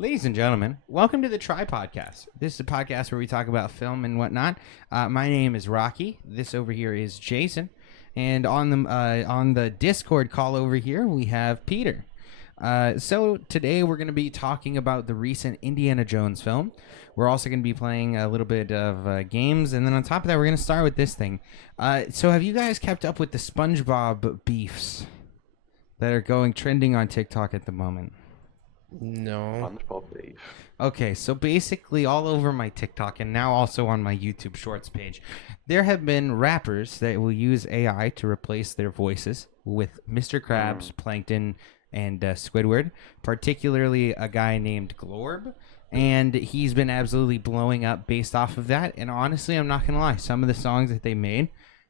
Ladies and gentlemen, welcome to the Tripodcast. This is a podcast where we talk about film and whatnot. My name is Rocky. This over here is Jason, and on the Discord call over here we have Peter. So today we're going to be talking about the recent Indiana Jones film. We're also going to be playing a little bit of games, and then on top of that, we're going to start with this thing. So have you guys kept up with the SpongeBob beefs that are trending on TikTok at the moment? No. SpongeBob beef. Okay, so basically all over my TikTok and now also on my YouTube Shorts page, there have been rappers that will use AI to replace their voices with Mr. Krabs, Plankton, and Squidward, particularly a guy named Glorb, and he's been absolutely blowing up based off of that. And honestly, I'm not gonna lie, some of the songs that they made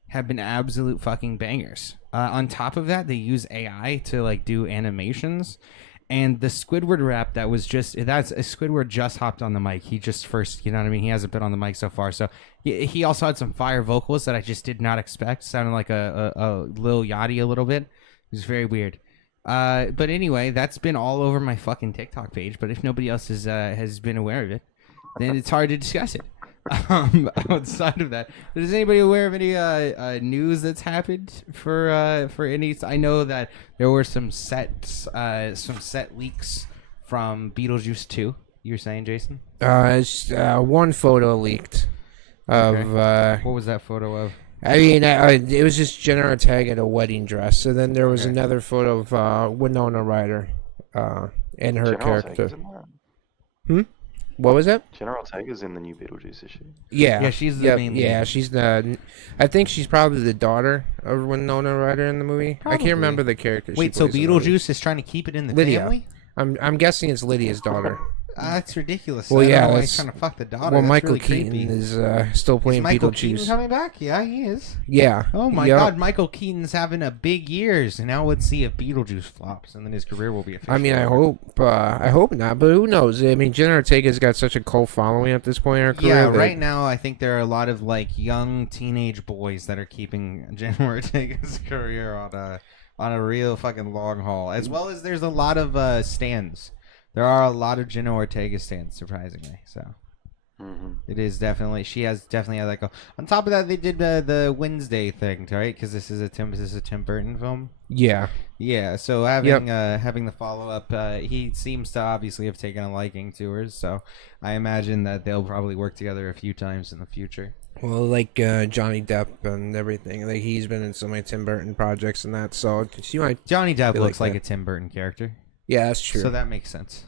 have been absolute fucking bangers. On top of that, they use AI to do animations. And the Squidward rap Squidward just hopped on the mic. He just first, you know what I mean? He hasn't been on the mic so far. So he also had some fire vocals that I just did not expect. Sounded like a Lil Yachty a little bit. It was very weird. But anyway, that's been all over my fucking TikTok page. But if nobody else has been aware of it, then it's hard to discuss it. Outside of that, is anybody aware of any news that's happened for any? I know that there were some set leaks from Beetlejuice 2. You were saying, Jason? One photo leaked of what was that photo of? I mean, it was just Jenna Ortega in a wedding dress, and then there was another photo of Winona Ryder and her character. What was it? Jenna Ortega's in the new Beetlejuice issue. Yeah, she's the main lead. Yeah, she's the. I think she's probably the daughter of Winona Ryder in the movie. Probably. I can't remember the character. Wait, so Beetlejuice is trying to keep it in the family? I'm guessing it's Lydia's daughter. That's ridiculous. Well, yeah, he's trying to fuck the daughter. Well, that's Michael really Keaton creepy. is still playing Michael Beetlejuice. Keaton coming back? Yeah, he is. Yeah. Oh my God, Michael Keaton's having a big years, and now let's see if Beetlejuice flops, and then his career will be official. I mean, I hope not, but who knows? I mean, Jenna Ortega's got such a cult following at this point in her career. Yeah, right now I think there are a lot of young teenage boys that are keeping Jenna Ortega's career on a real fucking long haul, as well as there's a lot of stands. There are a lot of Jenna Ortega stands, surprisingly. So it is definitely had on top of that, they did the Wednesday thing, right? Because this is a Tim Burton film. Yeah. Yeah. So having the follow up, he seems to obviously have taken a liking to her. So I imagine that they'll probably work together a few times in the future. Well, Johnny Depp and everything, he's been in so many Tim Burton projects and that. So Johnny Depp looks like a Tim Burton character. Yeah, that's true. So that makes sense.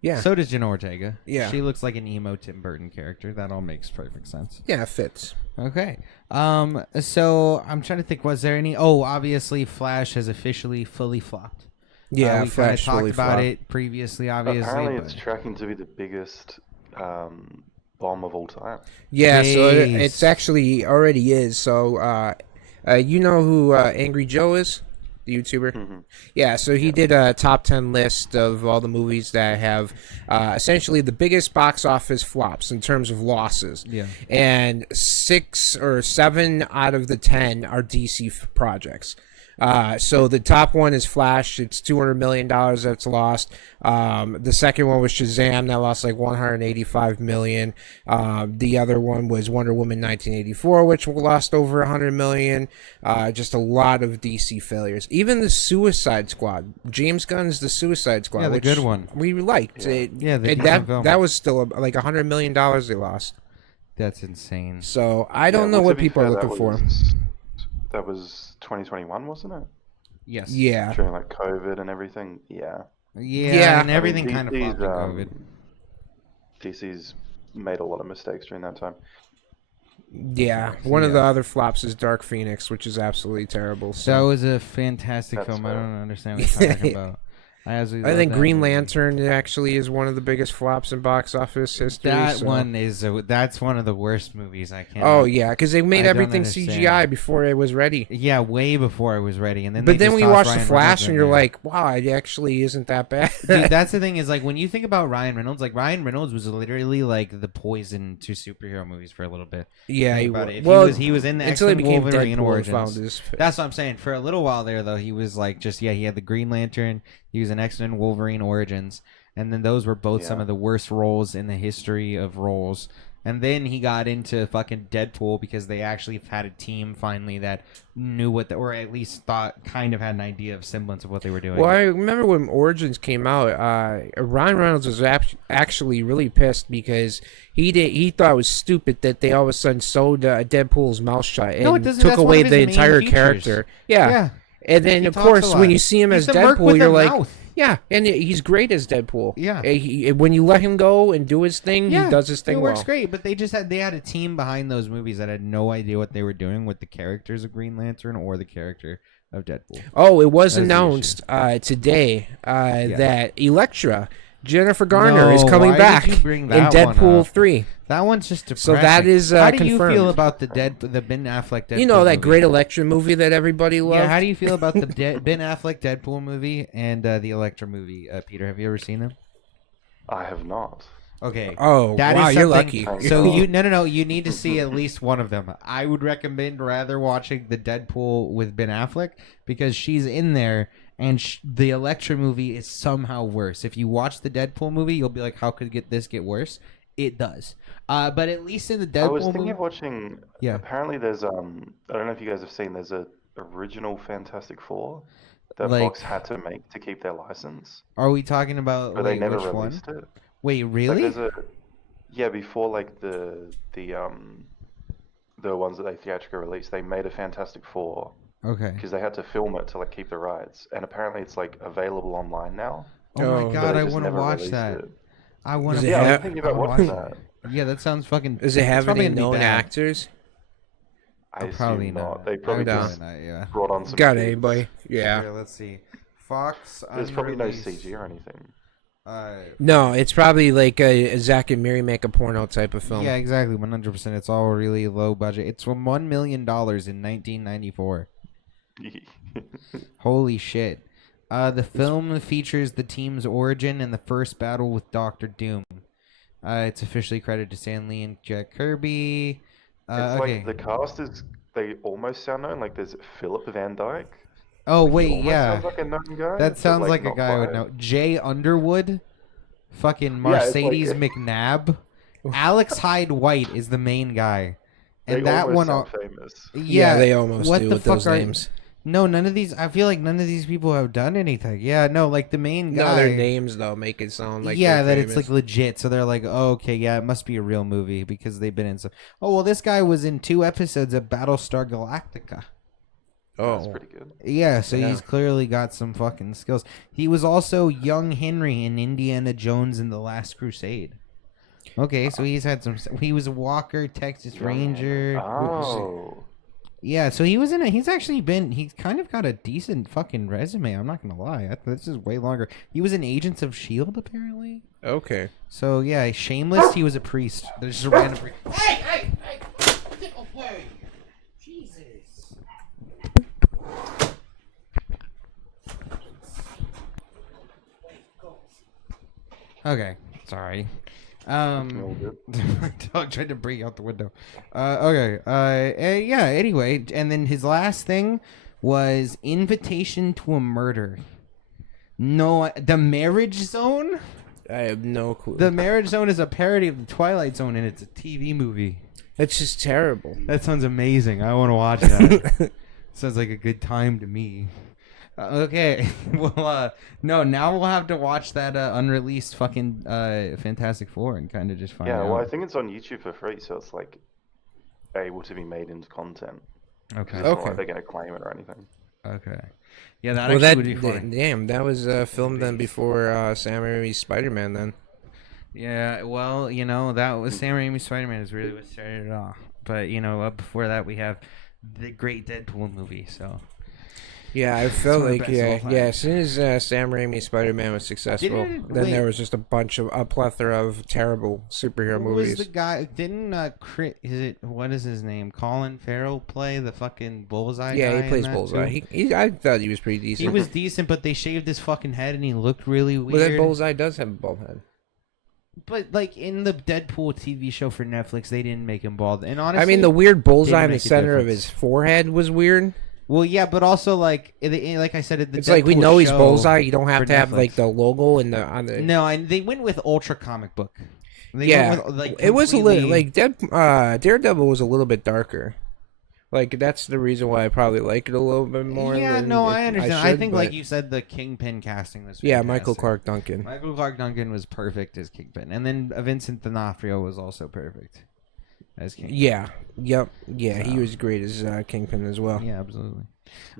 Yeah. So does Jenna Ortega. Yeah. She looks like an emo Tim Burton character. That all makes perfect sense. Yeah, it fits. Okay. So I'm trying to think. Was there any? Oh, obviously, Flash has officially fully flopped. Yeah, we Flash talked fully about flopped. it previously. Obviously, Apparently, it's tracking to be the biggest bomb of all time. Yeah, so Jeez. it's actually already is. So, you know who Angry Joe is? The YouTuber. Mm-hmm. Yeah, so he did a top 10 list of all the movies that have essentially the biggest box office flops in terms of losses. Yeah. And 6 or 7 out of the 10 are DC projects. So the top one is Flash. It's $200 million that's lost. The second one was Shazam. That lost $185 million. The other one was Wonder Woman 1984, which lost over $100 million. Just a lot of DC failures. Even the Suicide Squad. James Gunn's The Suicide Squad. Yeah, the which good one. We liked. Yeah, that was still $100 million they lost. That's insane. So I don't know what people are looking for. That was 2021, wasn't it? Yes. Yeah. During COVID and everything. Yeah. Yeah, and everything kind of flopped in COVID. DC's made a lot of mistakes during that time. Yeah, one of the other flops is Dark Phoenix, which is absolutely terrible. So. That was a fantastic film. I don't understand what you're talking about. I think Green Lantern actually is one of the biggest flops in box office history. That's one of the worst movies I can. Oh yeah, because they made everything CGI before it was ready. Yeah, way before it was ready, and then. But then when you watch The Flash, and you're like, wow, it actually isn't that bad. Dude, that's the thing is when you think about Ryan Reynolds, Ryan Reynolds was literally the poison to superhero movies for a little bit. Yeah, he was in the X-Men Wolverine Origins. That's what I'm saying. For a little while there, though, he was he had the Green Lantern. He was in X-Men Wolverine Origins, and then those were both some Yeah. of the worst roles in the history of roles. And then he got into fucking Deadpool because they actually had a team finally that knew what, or at least thought, kind of had an idea of semblance of what they were doing. Well, I remember when Origins came out, Ryan Reynolds was actually really pissed because he thought it was stupid that they all of a sudden sewed Deadpool's mouth shut and No, it doesn't. took That's one away of his the main entire features. character. Yeah. And then, He of talks a course, lot. when you see him He's as the merc Deadpool, with you're a like, mouth. yeah, and he's great as Deadpool. Yeah. When you let him go and do his thing, he does his thing it works well. great, but they had a team behind those movies that had no idea what they were doing with the characters of Green Lantern or the character of Deadpool. Oh, it was That is the announced today that Elektra, Jennifer Garner, No, is coming why back did you bring in that one Deadpool up? 3. That one's just depressing. So that is how do you confirmed. feel about the Ben Affleck Deadpool You know that movie? great Elektra movie that everybody loved? Yeah, how do you feel about the Ben Affleck Deadpool movie and the Elektra movie? Peter, have you ever seen them? I have not. Okay. Oh, that wow, is you're something- lucky. So no, you need to see at least one of them. I would recommend rather watching the Deadpool with Ben Affleck because she's in there, and the Elektra movie is somehow worse. If you watch the Deadpool movie, you'll be like, "How could this get worse?" It does. But at least in the Deadpool I was thinking movie, of watching. Yeah. Apparently, there's I don't know if you guys have seen. There's a original Fantastic Four that Like- Fox had to make to keep their license, are we talking about but they like, never which one? released it. Wait, Like, really? before like the ones that they theatrically released, they made a Fantastic Four Okay. because they had to film it to like keep the rights, and apparently it's like available online now. Oh Oh. my but god, they I just want to never watch released that. it. I want Does to. it Yeah, I have- was thinking about I wanna watching watch that. Yeah, that sounds fucking. Does it it's have probably any gonna be known bad. actors? I assume Probably not. not. They probably doubt just not, yeah. brought on some. Got kids. anybody? Yeah. Here, let's see. Fox. There's probably no unreleased, CG or anything. No, it's probably like a Zack and Miri make a porno type of film. Yeah, exactly. 100%. It's all really low budget. It's from $1 million in 1994. Holy shit. The film features the team's origin and the first battle with Doctor Doom. It's officially credited to Stan Lee and Jack Kirby. It's Okay. like the cast is. They almost sound known. Like there's Philip Van Dyke. Oh, He wait, almost yeah. sounds like a known guy. That but, sounds like a not guy I would quite. know. Jay Underwood. Fucking Yeah, it's Mercedes like- McNabb. Alex Hyde White is the main guy. And They that almost one. sound famous. Yeah, they almost what do the with fuck those are names. No, none of these. I feel like none of these people have done anything. Yeah, no, like the main No, guy. their names though make it sound like yeah, they're that it's famous. like legit. So they're like, oh, okay, yeah, it must be a real movie because they've been in some. Oh well, this guy was in 2 episodes of Battlestar Galactica. That's Oh, pretty good. Yeah, so Yeah. he's clearly got some fucking skills. He was also young Henry in Indiana Jones and the Last Crusade. Okay, so he's had some. He was a Walker, Texas Ranger. Oh. Yeah, so he was in it. He's actually been. He's kind of got a decent fucking resume. I'm not gonna lie. This is way longer. He was in Agents of Shield apparently. okay. So yeah, Shameless. He was a priest. There's just a random. Hey! Get away! Jesus. Okay, sorry. All good. My dog tried to break out the window. Okay. Yeah. Anyway, and then his last thing was Invitation to a Murder. No, The Marriage Zone. I have no clue. The Marriage Zone is a parody of the Twilight Zone, and it's a TV movie. That's just terrible. That sounds amazing. I want to watch that. Sounds like a good time to me. Okay. Well, no, now we'll have to watch that unreleased fucking Fantastic Four and kind of just find Yeah, out. well, I think it's on YouTube for free, so it's like able to be made into content. Okay. It's not Okay. like they're going to claim it or anything. Okay. Yeah, that Well, actually that would be fun. damn, that was filmed then before Sam Raimi's Spider-Man. Then Yeah, well, you know, that was Sam Raimi's Spider-Man is really what started it off. But, you know, before that we have the great Deadpool movie, so. yeah, I felt one of the like best of all time. as soon as Sam Raimi's Spider-Man was successful, then wait. there was just a plethora of terrible superhero Who movies. was the guy? Didn't what is his name? Colin Farrell play the fucking Bullseye guy Yeah, in he plays that, Bullseye. too? I thought he was pretty decent. He was decent, but they shaved his fucking head and he looked really Well, that weird. Bullseye does have a bald head. But, like, in the Deadpool TV show for Netflix, they didn't make him bald. And honestly, I mean, the weird bullseye in the make a center of difference. his forehead was weird. Well, yeah, but also like like I said, It's like we know he's Bullseye. You don't have for to have Netflix. like the logo and the on the. No, and they went with ultra comic book. They Yeah, went with, like, it was a little completely- like Daredevil was a little bit darker. Like that's the reason why I probably like it a little bit more. Yeah, than no, I understand. I should, think, but- like you said, the Kingpin casting was Yeah, fantastic. Michael Clark Duncan. Michael Clark Duncan was perfect as Kingpin, and then Vincent D'Onofrio was also perfect as Kingpin. Yeah, yep, yeah, So. he was great as Kingpin as well. Yeah, absolutely.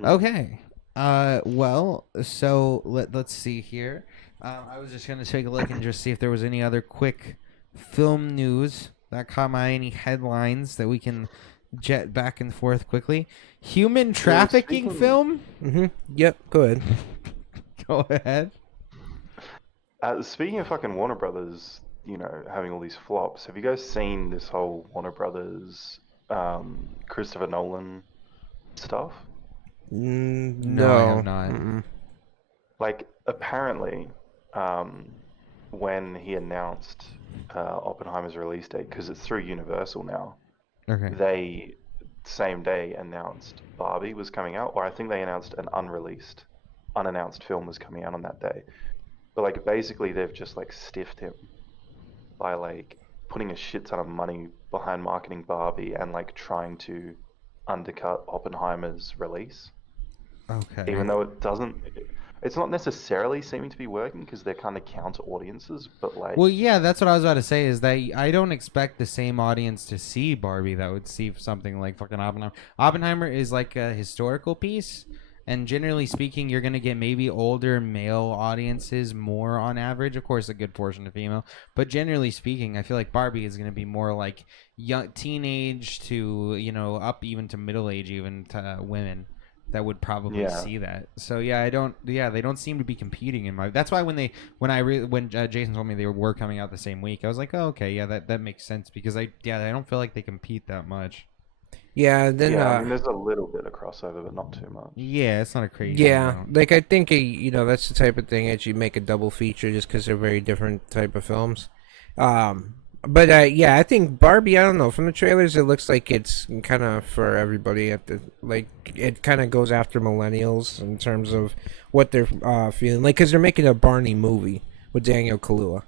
Okay. Well, so let's see here. I was just gonna take a look and just see if there was any other quick film news that caught my any headlines that we can jet back and forth quickly. Human trafficking speaking- film. Mm-hmm. Yep. Go ahead. Go ahead. Speaking of fucking Warner Brothers, having all these flops, have you guys seen this whole Warner Brothers, Christopher Nolan stuff? No, I have not. Mm-mm. Like, apparently, when he announced Oppenheimer's release date, because it's through Universal now, Okay. they same day announced Barbie was coming out, or I think they announced an unannounced film was coming out on that day. But like basically they've just like stiffed him by like putting a shit ton of money behind marketing Barbie and like trying to undercut Oppenheimer's release. Okay. Even though it's not necessarily seeming to be working because they're kind of counter audiences, but like Well, yeah, that's what I was about to say. Is that I don't expect the same audience to see Barbie that would see something like fucking Oppenheimer. Oppenheimer is like a historical piece, and generally speaking, you're gonna get maybe older male audiences more on average. Of course, a good portion of female, but generally speaking, I feel like Barbie is gonna be more like young teenage to up even to middle age, even to women that would probably see that. So yeah, they don't seem to be competing in my. That's why when Jason told me they were coming out the same week, I was like, oh, okay, yeah, that makes sense because I don't feel like they compete that much. Yeah. Then. I mean, there's a little bit of crossover, but not too much. Yeah, it's not a crazy. Yeah, amount. like I think that's the type of thing that you make a double feature just because they're very different type of films. But yeah, I think Barbie. I don't know. From the trailers, it looks like it's kind of for everybody. It kind of goes after millennials in terms of what they're feeling like because they're making a Barney movie with Daniel Kaluuya.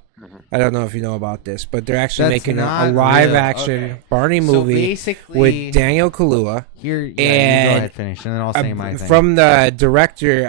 I don't know if you know about this, but they're actually That's making a not live real. action Okay. Barney So movie basically, with Daniel Kaluuya. here, you go and, ahead, finish, and then I'll say my thing. From the director,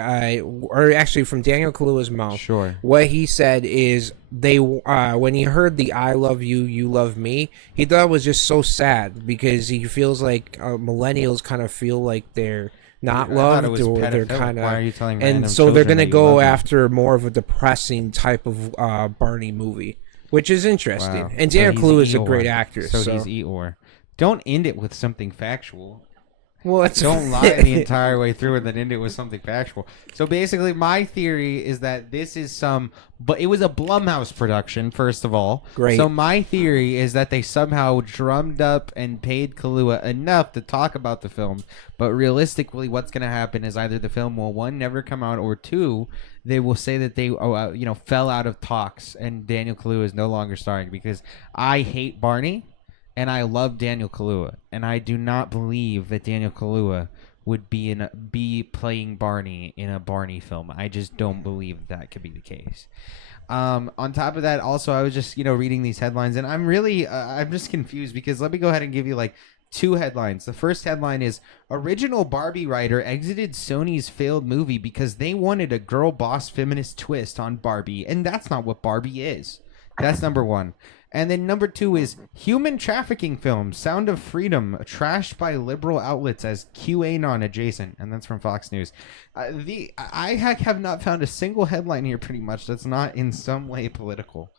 or actually from Daniel Kaluuya's mouth. Sure. What he said is they when he heard the "I love you, you love me," he thought it was just so sad because he feels like millennials kind of feel like they're not I thought it loved was or they're pedophilic. kind Why are of, you telling and random so they're children gonna that you go love them? after more of a depressing type of Barney movie, which is interesting. Wow. And So Daniel he's Kaluuya is a Eeyore. great actor. So he's Eeyore. Don't end it with something factual. well, that's Don't lie the entire way through and then end it with something factual. So basically, my theory is that this is but it was a Blumhouse production, first of all. Great. So my theory is that they somehow drummed up and paid Kaluuya enough to talk about the film. But realistically, what's going to happen is either the film will, one, never come out, or two, they will say that they fell out of talks and Daniel Kaluuya is no longer starring because I hate Barney. And I love Daniel Kaluuya, and I do not believe that Daniel Kaluuya would be playing Barney in a Barney film. I just don't believe that could be the case. On top of that, also, I was just reading these headlines, and I'm really I'm just confused because let me go ahead and give you like two headlines. The first headline is original Barbie writer exited Sony's failed movie because they wanted a girl boss feminist twist on Barbie, and that's not what Barbie is. That's number one. And then number two is human trafficking film, Sound of Freedom, trashed by liberal outlets as QAnon adjacent. And that's from Fox News. I have not found a single headline here pretty much that's not in some way political.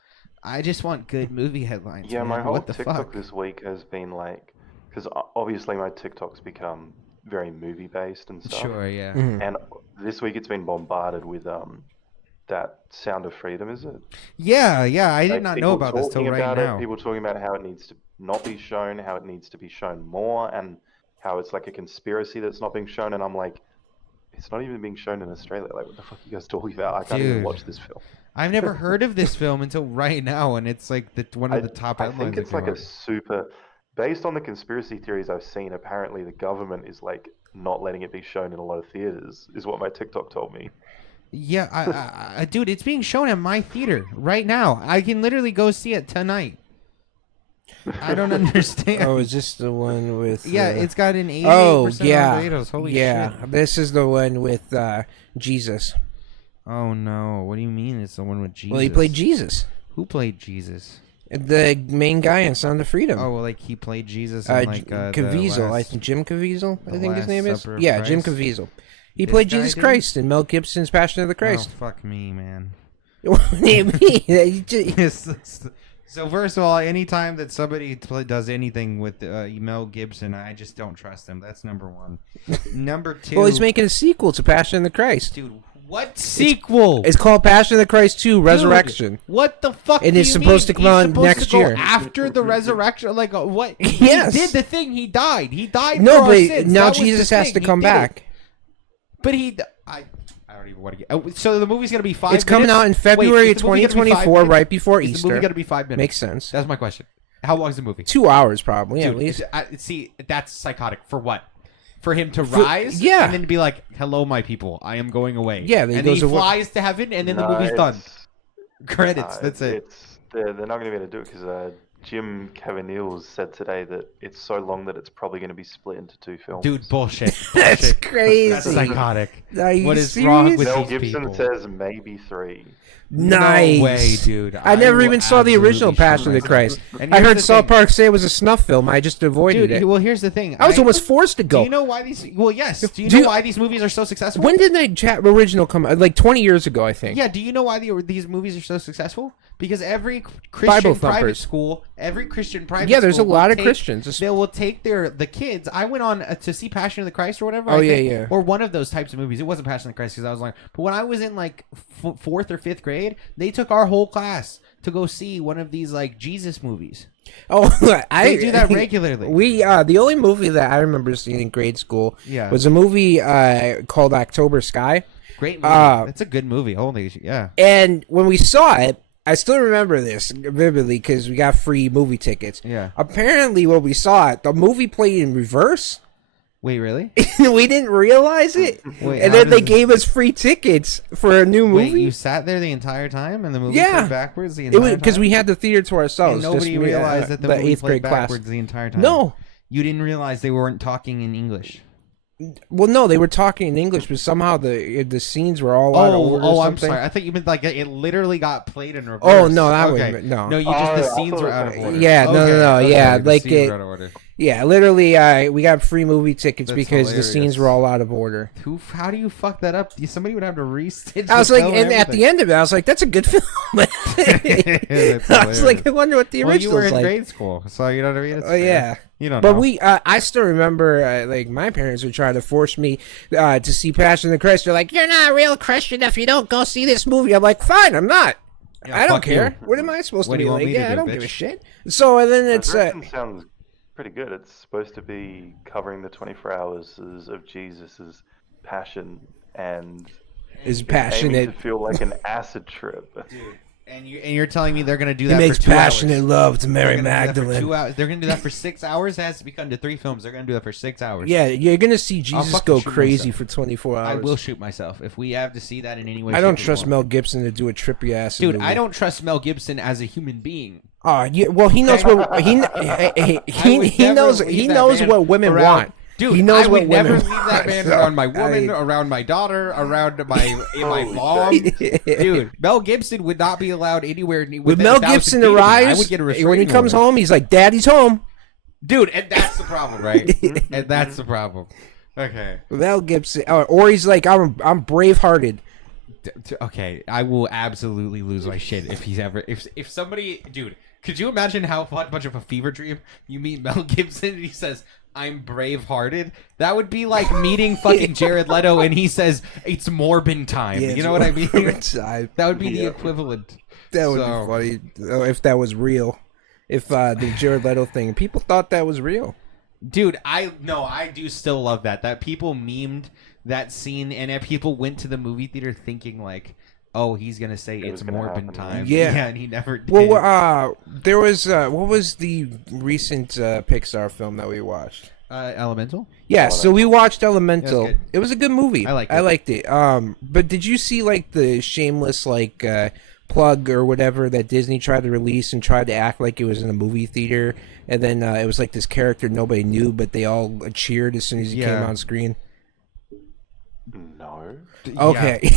I just want good movie headlines. Yeah, man. my whole what the TikTok fuck? this week has been like, because obviously my TikTok's become very movie based and stuff. Sure, yeah. Mhm. And this week it's been bombarded with that Sound of Freedom, is it? Yeah, I did Like, not know people about this till talking right about now. it, people talking about how it needs to not be shown, how it needs to be shown more, and how it's like a conspiracy that's not being shown. And I'm like, it's not even being shown in Australia. Like, what the fuck are you guys talking about? I can't even Dude. watch this film. I've never heard of this film until right now, and it's like one of the top I headlines. think it's that like came a up. super, based on the conspiracy theories I've seen, apparently the government is like not letting it be shown in a lot of theaters, is what my TikTok told me. Yeah, dude, it's being shown at my theater right now. I can literally go see it tonight. I don't understand. Oh, is this the one with? Yeah, it's got an 88% Oh, on yeah. Tomatoes. Holy yeah, shit. this is the one with Jesus. Oh no, what do you mean it's the one with Jesus? Well, he played Jesus. Who played Jesus? The main guy in Sound of Freedom. Oh, well, like he played Jesus in like Caviezel, I think Jim Caviezel, I think his name is. Supper of Yeah, Christ? Jim Caviezel. He This played guy Jesus did? Christ in Mel Gibson's Passion of the Christ. Oh, fuck me, man. What do you mean? You just- So first of all, anytime that somebody does anything with Mel Gibson, I just don't trust him. That's number one. Number two. Well, he's making a sequel to Passion of the Christ. Dude, what sequel? It's called Passion of the Christ 2 Resurrection. Dude, what the fuck? And do it's you supposed mean? to come out He's supposed next to go year. after the resurrection. Like what? Yes. He did the thing. He died. He died. No, for our but sins. now That was the Jesus has thing. to He come did it. back. But I don't even want to get. So the movie's gonna be 5 minutes. It's coming out in February Wait, of is the movie gonna be 5 2024, minutes? right before Is Easter. the movie gonna be 5 minutes? Makes sense. That's my question. How long is the movie? 2 hours, probably, at Dude, least. see, that's psychotic. For what? For him to rise, yeah. and then to be like, "Hello, my people, I am going away." Yeah, then and he then he goes away. flies to heaven, and then the movie's done. Credits. That's it. They're not going to be able to do it because Jim Cavaniels said today that it's so long that it's probably going to be split into 2 films. Dude, bullshit. That's Bullshit. crazy. That's psychotic. Are you What is serious? wrong with Mel these Gibson people? says maybe 3. Nice. No way, dude. I never will even saw the original absolutely Passion shoot of the myself. Christ. And I here's heard the South thing. Park say it was a snuff film. I just avoided Dude, it. well, here's the thing. I was almost forced to go. Do you know why these? Well, yes. Do you Do know you- why these movies are so successful? When did the original come out? Like 20 years ago, I think. Yeah. Do you know why these movies are so successful? Because every Christian Bible private thumpers. school, every Christian private Yeah, there's a school will lot of take- Christians. They will take the kids. I went on to see Passion of the Christ or whatever. Oh, I yeah, think, yeah. Or one of those types of movies. It wasn't Passion of the Christ because I was like, but when I was in like 4th or 5th grade, they took our whole class to go see one of these like Jesus movies. Oh, They do that regularly. We the only movie that I remember seeing in grade school Yeah. was a movie called October Sky. Great movie. It's a good movie. Holy shit, yeah. And when we saw it, I still remember this vividly because we got free movie tickets. Yeah. Apparently, when we saw it, the movie played in reverse. Wait, really? We didn't realize it, Wait, and how then they does- gave us free tickets for a new Wait, movie. you sat there the entire time and the movie Yeah. played backwards the It entire was time? because we had the theater to ourselves. And nobody just me, realized that the movie 8th played grade class. backwards the entire time. No. You didn't realize they weren't talking in English. Well, no, they were talking in English, but somehow the scenes were all out of order. Oh, or I'm something. sorry. I thought you meant like it literally got played in reverse. Oh, no, that okay. wouldn't- no. No, you just the Oh, I scenes thought were it out was of like- order. Yeah, no, yeah, the like scenes it- were out of order. Yeah, literally, we got free movie tickets That's because the hilarious. scenes were all out of order. How do you fuck that up? Somebody would have to restitch. I was the like, film and at the end of it, I was like, "That's a good film." That's I was like, hilarious. I wonder what the Well, you were original's in like. grade school, so you know what I mean. It's Oh fair. yeah, You don't but know. I still remember, like my parents would try to force me to see Passion of the Christ. They're like, "You're not a real Christian if you don't go see this movie." I'm like, "Fine, I'm not. Yeah, I don't fuck you. care. What am I supposed What to do be you want like? me to Yeah, I do, don't bitch? give a shit." So and then it's Resurrection sounds pretty good. It's supposed to be covering the 24 hours of Jesus' passion and is aiming passionate. to feel like an acid trip. And you're telling me they're gonna do He that makes for 2 passionate hours. love to Mary They're gonna do that for Magdalene. 2 hours. They're gonna do that for 6 hours. It has to be cut into 3 films. They're gonna do that for 6 hours. Yeah, you're gonna see Jesus fucking go shoot crazy myself. for 24 hours. I will shoot myself if we have to see that in any way. I don't shape, or trust form. Mel Gibson to do a trippy ass. Dude, movie. I don't trust Mel Gibson as a human being. Oh, yeah. Well, he knows what he knows. He knows what women want. Dude, he knows I what would never women leave that man want. around my woman, around my daughter, around my mom. Dude, Mel Gibson would not be allowed anywhere. With Mel Gibson arrives, I would get a when he restraining comes order. home, he's like, "Daddy's home." Dude, and that's the problem, right? And that's the problem. Okay. Mel Gibson, or he's like, "I'm brave-hearted." Okay, I will absolutely lose my shit if he's ever if somebody, dude. Could you imagine how much of a fever dream you meet Mel Gibson and he says, "I'm brave-hearted"? That would be like meeting fucking Jared Leto and he says, "It's Morbin time." Yeah, You know what I mean? that That would be the equivalent. would So- be funny if that was real. If the Jared Leto thing, people thought that was real. Dude, I do still love that people memed that scene and that people went to the movie theater thinking like, oh, he's gonna say It was it's gonna Morbin happen. time. Yeah. And he never did. Well, there was what was the recent Pixar film that we watched? Elemental. Yeah, so we watched Elemental. good. It was a good movie. I liked it. I liked it. But did you see like the shameless like plug or whatever that Disney tried to release and tried to act like it was in a movie theater, and then it was like this character nobody knew, but they all cheered as soon as he came on screen. No. Okay,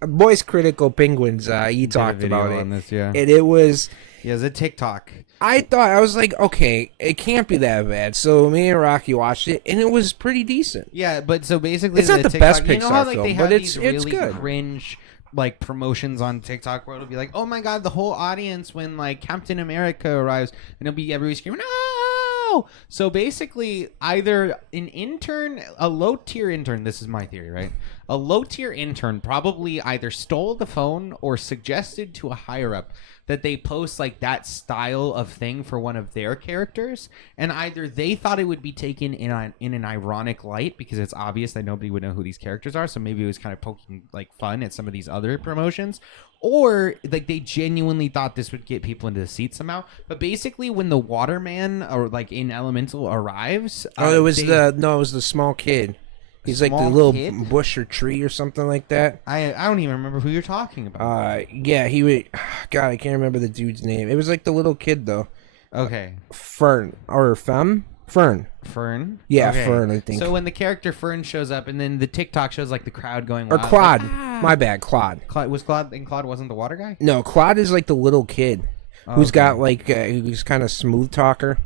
Boys Critical Penguins. He talked about it, on this, yeah. and it was. Yeah, it's a TikTok. I was like, okay, it can't be that bad. So me and Rocky watched it, and it was pretty decent. Yeah, but so basically, It's not the best you know how Pixar like film, they have but these it's really good. cringe like promotions on TikTok where it'll be like, oh my god, the whole audience when like Captain America arrives, and it'll be everybody screaming, no! So basically, either an intern, a low tier intern. This is my theory, right? A low tier intern probably either stole the phone or suggested to a higher up that they post like that style of thing for one of their characters, and either they thought it would be taken in an ironic light because it's obvious that nobody would know who these characters are, so maybe it was kind of poking like fun at some of these other promotions, or like they genuinely thought this would get people into the seats somehow. But basically, when the Waterman or like in Elemental arrives, it was the small kid. He's like the Small little kid? bush or tree or something like that. I don't even remember who you're talking about. Yeah, he would. God, I can't remember the dude's name. It was like the little kid though. Okay. Fern or Fern. Fern? Yeah, Okay. Fern, I think. So when the character Fern shows up, and then the TikTok shows like the crowd going Or wild, Claude. like, ah! My bad, Claude. Claude was Claude, and Claude wasn't the water guy? No, Claude is like the little kid who's Okay. got like who's kind of smooth talker.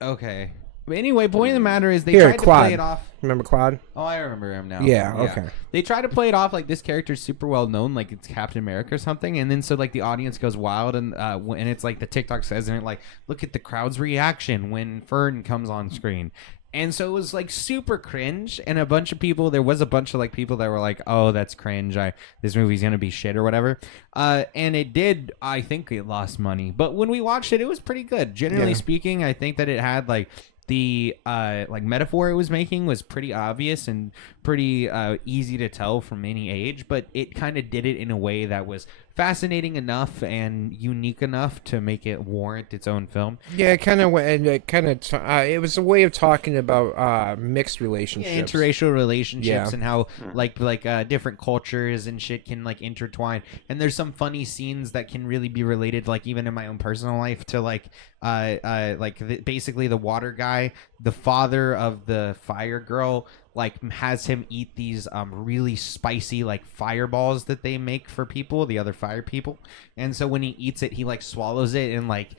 Okay. But anyway, point of the matter is they Here, tried to Claude. play it off. Remember Claude? Oh, I remember him now. Yeah, okay. They try to play it off like this character's super well known, like it's Captain America or something, and then so like the audience goes wild, and it's like the TikTok says, and it like, look at the crowd's reaction when Fern comes on screen. And so it was like super cringe, and there was a bunch of like people that were like, "Oh, that's cringe. This movie's gonna be shit or whatever." And it did. I think it lost money, but when we watched it, it was pretty good. Generally speaking, I think that it had like the like metaphor it was making was pretty obvious and pretty easy to tell from any age, but it kind of did it in a way that was fascinating enough and unique enough to make it warrant its own film. Yeah, it was a way of talking about mixed relationships, Interracial relationships, Yeah. and how like different cultures and shit can like intertwine. And there's some funny scenes that can really be related, like even in my own personal life, to basically the water guy, the father of the fire girl, like has him eat these really spicy like fireballs that they make for people, the other fire people. And so when he eats it, he like swallows it and like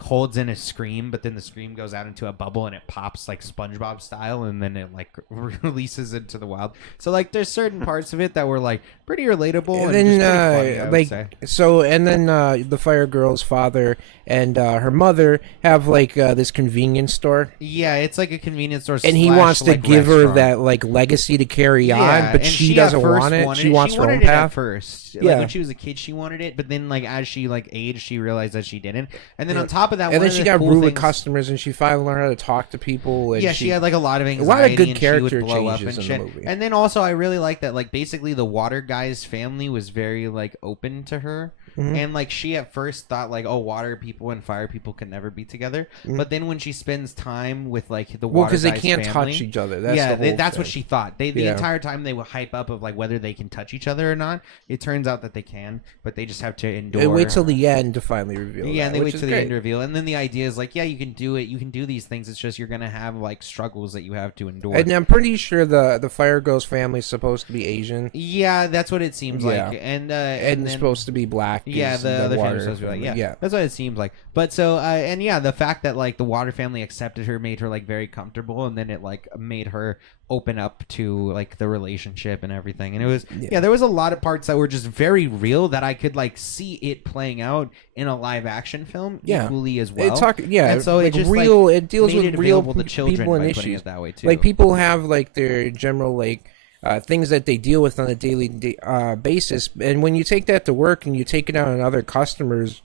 holds in a scream, but then the scream goes out into a bubble and it pops like SpongeBob style, and then it like releases into the wild. So like there's certain parts of it that were like pretty relatable and then just pretty funny, I would say. the fire girl's father and her mother have like this convenience store, Yeah, it's like a convenience store, and he slash, wants to like, give her restaurant. that like legacy to carry on, but and she at doesn't first want it. wanted She wants her wanted own it at path. first. Yeah. Like when she was a kid, she wanted it, but then like as she like aged, she realized that she didn't. And then on top of that, And one then of she the got cool rude with things- customers, and she finally learned how to talk to people. And Yeah, she had like a lot of anxiety. lot of good and character she would blow up changes and in shit. the movie. And then also, I really like that. Like basically, the water guy's family was very like open to her, Mm-hmm. and like she at first thought like, oh, water people and fire people can never be together. But then when she spends time with like the water because they guy's can't family, touch each other. That's yeah, the whole that's thing. what she thought. The Yeah. entire time they would hype up of like whether they can touch each other or not. It turns out that they can, but they just have to endure. They wait till the end to finally reveal. Yeah, and they that, wait which till is the end great. reveal, and then the idea is like, yeah, you can do it. You can do these things. It's just you're gonna have like struggles that you have to endure. And I'm pretty sure the fire girl's family is supposed to be Asian, Yeah, that's what it seems Yeah. like, and and then, supposed to be black. yeah, is the other water family's supposed to be like, family. yeah, that's what it seems like. But so, and yeah, the fact that like the water family accepted her made her like very comfortable, and then it like made her open up to like the relationship and everything. And it was, yeah, there was a lot of parts that were just very real that I could like see it playing out in a live action film equally as well. And so like it just real. like, it deals made with it real available to children people and by putting issues it that way too. Like people have like their general like things that they deal with on a daily basis, and when you take that to work and you take it out on other customers,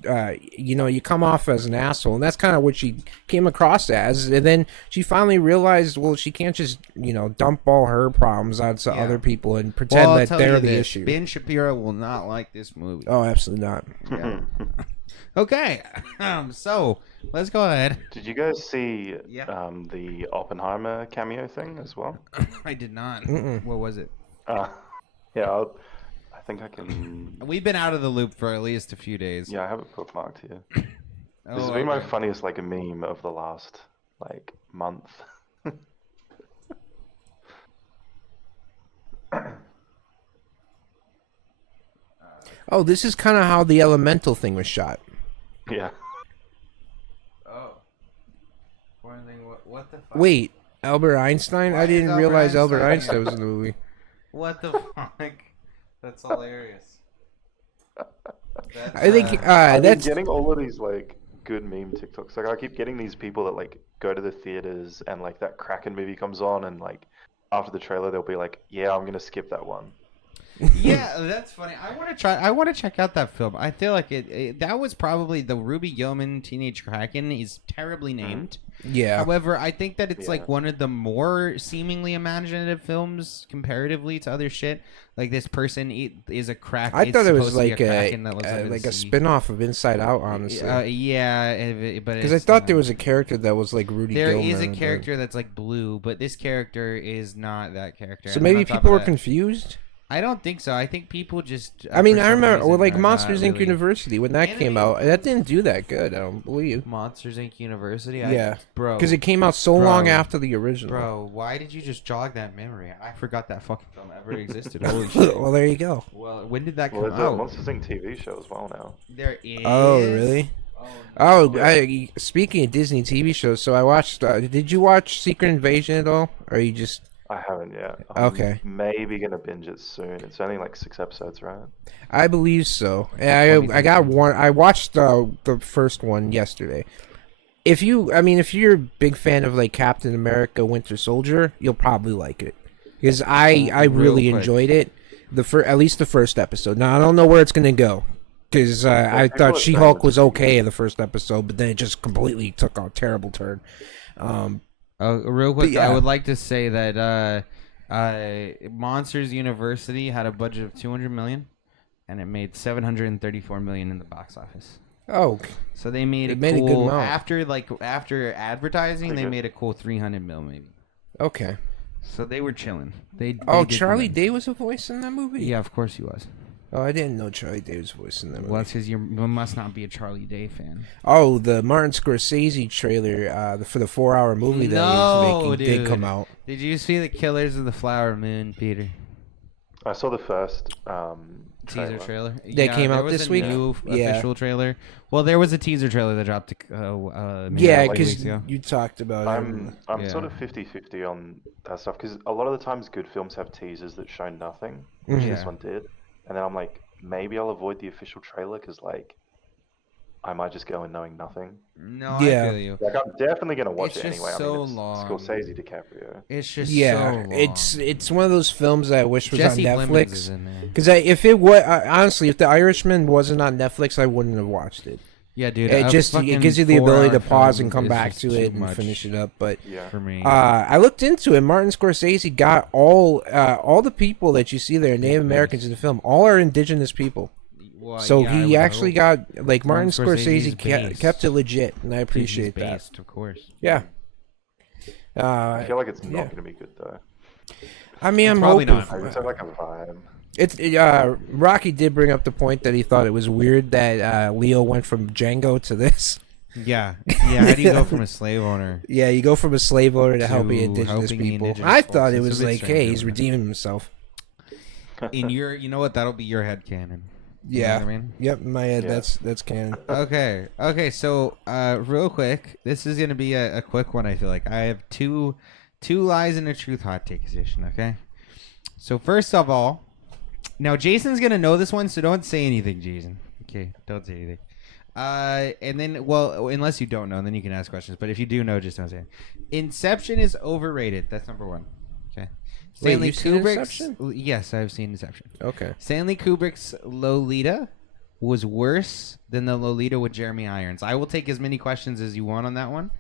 you come off as an asshole, and that's kind of what she came across as. And then she finally realized, well, she can't just dump all her problems onto other people and pretend I'll that tell they're you the this, issue. Ben Shapiro will not like this movie. Oh, absolutely not. Yeah. Okay, so Let's go ahead. Did you guys see Yeah. the Oppenheimer cameo thing as well? I did not. Mm-mm. What was it? Yeah, I think I can. We've been out of the loop for at least a few days. Yeah, I have it bookmarked here. Oh, This has been my okay. funniest like meme of the last like month. Oh, this is kind of how the Elemental thing was shot. Yeah. Oh. One thing. What the fuck? Wait, Albert Einstein? Why I is didn't Albert realize Albert Einstein Einstein was in the movie. What the fuck? That's hilarious. That's, I think I've been that's getting all of these like good meme TikToks. Like I keep getting these people that like go to the theaters and like that Kraken movie comes on and like after the trailer they'll be like, yeah, I'm gonna skip that one. Yeah, that's funny. I want to check out that film. I feel like that was probably the Ruby Yeoman Teenage Kraken is terribly named. yeah. However, I think that it's Yeah. like one of the more seemingly imaginative films comparatively to other shit. Like this person is a crack. I it's thought it was supposed to be like a kraken that lives under the like a sea. spin-off of Inside Out, honestly. Yeah, but Because I it's thought not. there was a character that was like Rudy There Gilman. is a but- character that's like blue, but this character is not that character. So And then maybe on top people of were that- confused. I don't think so. I think people just. I mean, for I some remember, or reason, like are Monsters not Inc. really- University when that came out. That didn't do that good. I don't believe. Monsters Inc. University. Yeah, bro. because it came out so Bro. long after the original. Bro, why did you just jog that memory? I forgot that fucking film ever existed. Holy shit. Well, there you go. Well, when did that come Well, there's a out? Monsters Inc. TV show as well now. There is. Oh, really? Oh, speaking of Disney TV shows, so I watched. Did you watch Secret Invasion at all? Or you just? I haven't yet. Okay. Maybe gonna binge it soon. It's only like 6 episodes, right? I believe so. And I got one. I watched the first one yesterday. If you're a big fan of like Captain America: Winter Soldier, you'll probably like it because I really quick. enjoyed it. At least the first episode. Now I don't know where it's gonna go because I people thought are saying She-Hulk it's was pretty okay in the first episode, but then it just completely took a terrible turn. Real quick, yeah. I would like to say that Monsters University had a budget of $200 million, and it made $734 million in the box office. Oh, So they made It a made a good cool amount. after advertising. Pretty They good. made a cool $300 million maybe. okay. So they were chilling. They Oh, did Charlie good. Day was a voice in that movie? Yeah, of course he was. Oh, I didn't know Charlie Day was voice in that movie. Well, that's because you must not be a Charlie Day fan. Oh, the Martin Scorsese trailer for the 4-hour movie that he was making did come out. Did you see the Killers of the Flower Moon, Peter? I saw the first Teaser trailer. That came there out was this a week? New Yeah. official trailer. Well, there was a teaser trailer that dropped. Maybe Yeah, like 2 because weeks ago. you talked about it. I'm Yeah. sort of 50-50 on that stuff because a lot of the times good films have teasers that show nothing, which Mhm. this Yeah. one did, and then I'm like, maybe I'll avoid the official trailer because like I might just go in knowing nothing. No, Yeah. I feel you. Like I'm definitely gonna watch It's it just anyway. so I mean, it's long. Scorsese, DiCaprio. It's just Yeah, so long. it's one of those films that I wish was Jesse on Plemons Netflix. is in there. Because if it was honestly, if The Irishman wasn't on Netflix, I wouldn't have watched it. Yeah, dude. It gives you the ability to pause and come back to it and finish it up. But Yeah. for me. I looked into it. Martin Scorsese got all the people that you see there, Native Americans in the film, all are indigenous people. Well, So yeah, I he would actually hope. got like Martin Scorsese's Scorsese based. kept it legit, and I Dude, he's appreciate that. based, of course. Yeah. I feel like it's not yeah. gonna be good though. I mean, I'm probably hoping. not. I just have like a vibe. Rocky did bring up the point that he thought it was weird that Leo went from Django to this. Yeah. Yeah. How do you go from a slave owner? Yeah, you go from a slave owner to To helping indigenous helping the people. indigenous I folks. thought it It's a was bit like, strange, hey, he's isn't it? redeeming himself. In your, you know what? That'll be your head canon. You know Yeah. what I mean? Yep, in my head, Yeah. that's canon. Okay. Okay. So, real quick, this is gonna be a quick one. I feel like I have two lies and a truth hot take edition. Okay. So first of all, now Jason's gonna know this one, so don't say anything, Jason. Okay, don't say anything. And then, well, unless you don't know, then you can ask questions. But if you do know, just don't say it. Inception is overrated. That's number one. Okay. Wait, Stanley you've seen Kubrick's. Inception? Yes, I've seen Inception. Okay. Stanley Kubrick's Lolita was worse than the Lolita with Jeremy Irons. I will take as many questions as you want on that one.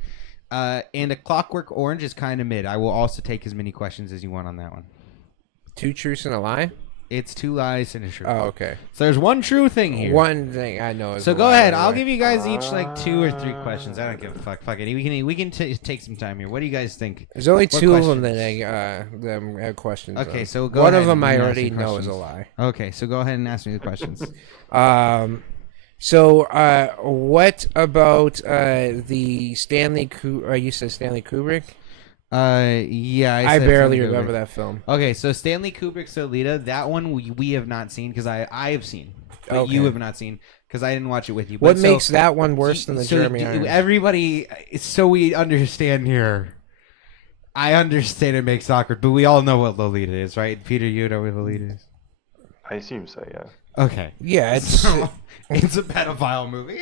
And A Clockwork Orange is kind of mid. I will also take as many questions as you want on that one. Two truths and a lie? It's two lies and a truth. Oh, okay. So there's one true thing here. One thing I know is So a go lie, ahead. by the I'll way. give you guys each like 2 or 3 questions. I don't give a fuck. Fuck it. We can take some time here. What do you guys think? There's only What 2 of them questions? that I have questions. Okay, on. so go one ahead of them and I ask me already know is a questions. lie. Okay, so go ahead and ask me the questions. So what about the Stanley? You said Stanley Kubrick. Yeah, I said barely Stanley remember Kubrick. that film. Okay, so Stanley Kubrick's Lolita, that one we have not seen because I have seen, but you Okay. have not seen because I didn't watch it with you. What But makes that one worse than the so Jeremy Irons? everybody, so we understand here. I understand it makes it awkward, but we all know what Lolita is, right? Peter, you know what Lolita is. I assume so, yeah. Okay. Yeah, it's So, it's a pedophile movie.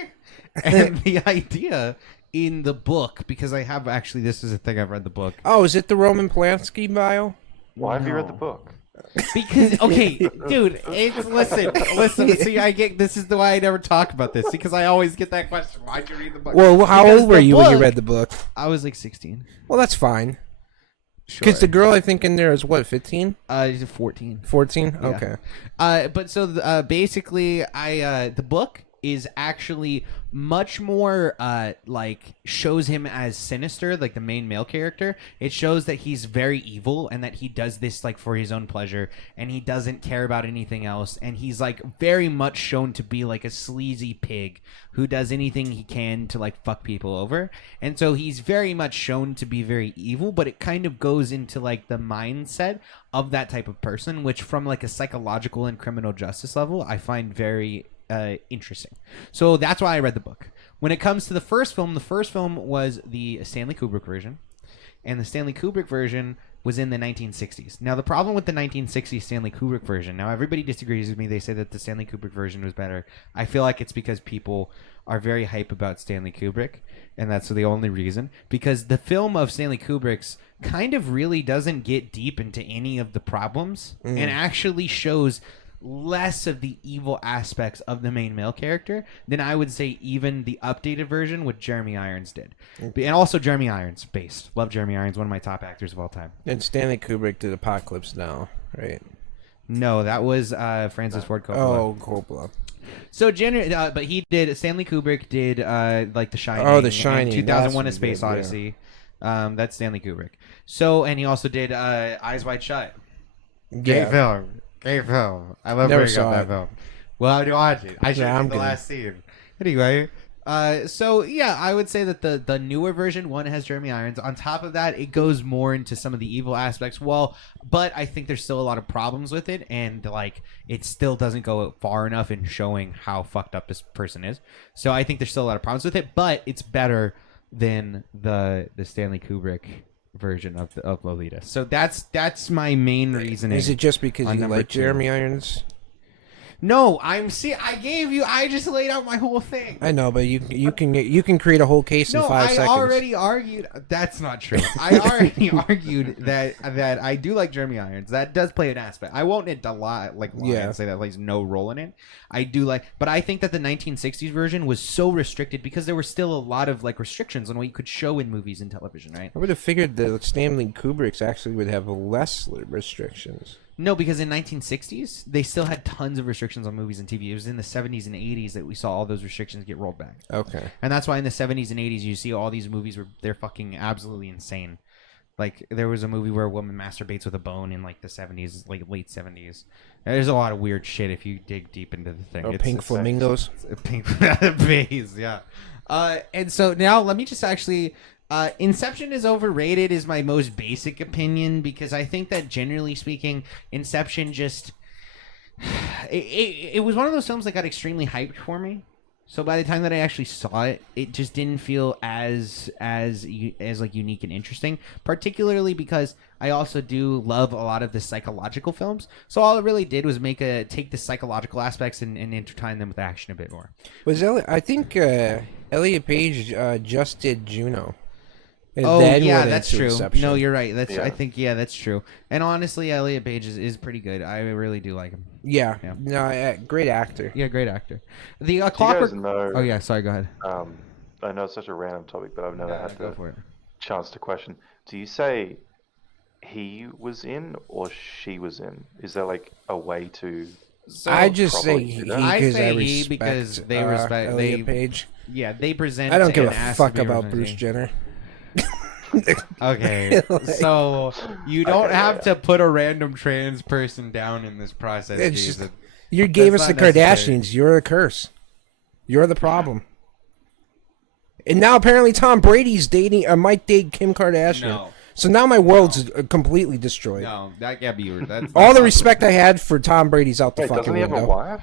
And the idea in the book, because I have actually, this is a thing I've read the book. oh, is it the Roman Polanski bio? Why have you read the No. book? Because, okay, dude, listen, see, this is the why I never talk about this, because I always get that question, why'd you read the book? Well, how Because old were the you when you book- read the book? I was like 16. Well, that's fine. Sure. Because the girl I think in there is what, 15? 14. 14? Yeah. Okay. But so basically, the book is actually much more like shows him as sinister, like the main male character. It shows that he's very evil and that he does this like for his own pleasure and he doesn't care about anything else, and he's like very much shown to be like a sleazy pig who does anything he can to like fuck people over. And so he's very much shown to be very evil, but it kind of goes into like the mindset of that type of person, which from like a psychological and criminal justice level I find very interesting. So that's why I read the book. When it comes to the first film was the Stanley Kubrick version, and the Stanley Kubrick version was in the 1960s. Now the problem with the 1960s Stanley Kubrick version, now everybody disagrees with me. They say that the Stanley Kubrick version was better. I feel like it's because people are very hype about Stanley Kubrick, and that's the only reason. Because the film of Stanley Kubrick's kind of really doesn't get deep into any of the problems and actually shows less of the evil aspects of the main male character than I would say even the updated version with Jeremy Irons did. And also Jeremy Irons based. Love Jeremy Irons, one of my top actors of all time. And Stanley Kubrick did Apocalypse Now, right? No, that was Francis Ford Coppola. Oh, Coppola. So but he did, Stanley Kubrick did like The Shining. Oh, The Shining. 2001: A That's Space good, yeah. Odyssey. That's Stanley Kubrick. So, and he also did Eyes Wide Shut. Great film. Great film. I love Never bringing up saw that it. film. Well, I do watch it. I should Yeah, I'm the good. last scene. Anyway, so yeah, I would say that the newer version one has Jeremy Irons. On top of that, it goes more into some of the evil aspects. Well, but I think there's still a lot of problems with it, and like it still doesn't go far enough in showing how fucked up this person is. So I think there's still a lot of problems with it, but it's better than the Stanley Kubrick version of Lolita. So that's my main reasoning. Is it just because on you number like 2. Jeremy Irons? No, I just laid out my whole thing. I know, but you can create a whole case in No, 5 I seconds. already argued. That's not true. I already argued that I do like Jeremy Irons. That does play an aspect. I won't lie and say that plays no role in it. I do like, but I think that the 1960s version was so restricted because there were still a lot of like restrictions on what you could show in movies and television, right? I would have figured that Stanley Kubrick's actually would have less restrictions. No, because in 1960s they still had tons of restrictions on movies and TV. It was in the 70s and 80s that we saw all those restrictions get rolled back. Okay. And that's why in the 70s and 80s you see all these movies where they're fucking absolutely insane. Like there was a movie where a woman masturbates with a bone in like the 70s, like late 70s. There's a lot of weird shit if you dig deep into the thing. Or pink flamingos. Pink vase, yeah. And so now let me just actually... Inception is overrated is my most basic opinion because I think that generally speaking, Inception just... It was one of those films that got extremely hyped for me. So by the time that I actually saw it, it just didn't feel as like unique and interesting. Particularly because I also do love a lot of the psychological films. So all it really did was take the psychological aspects and intertwine them with action a bit more. I think Elliot Page just did Juno. And Oh then yeah, went that's into true. Inception. No, you're right. Yeah. I think that's true. And honestly, Elliot Page is pretty good. I really do like him. Yeah. Yeah. No, great actor. Yeah, great actor. The Do you Clockwork. guys know? Oh yeah, sorry. Go ahead. I know it's such a random topic, but I've never had Go the for it. chance to question. Do you say he was in or she was in? Is there like a way to? So I just say Probably he do that. I because say I he respect, because they respect Elliot Page. Yeah, they present. I don't give a and ask to fuck be about Bruce represented. Jenner. Okay, Like- so you don't Okay, have yeah. to put a random trans person down in this process, It's just- Jason. You gave us That's the not necessary. Kardashians. You're a curse. You're the problem. And now apparently Tom Brady's dating, might date Kim Kardashian. No. So now my world's completely destroyed. No, that can't be. That's All the not- respect I had for Tom Brady's out the Wait, fucking doesn't he have a window. wife?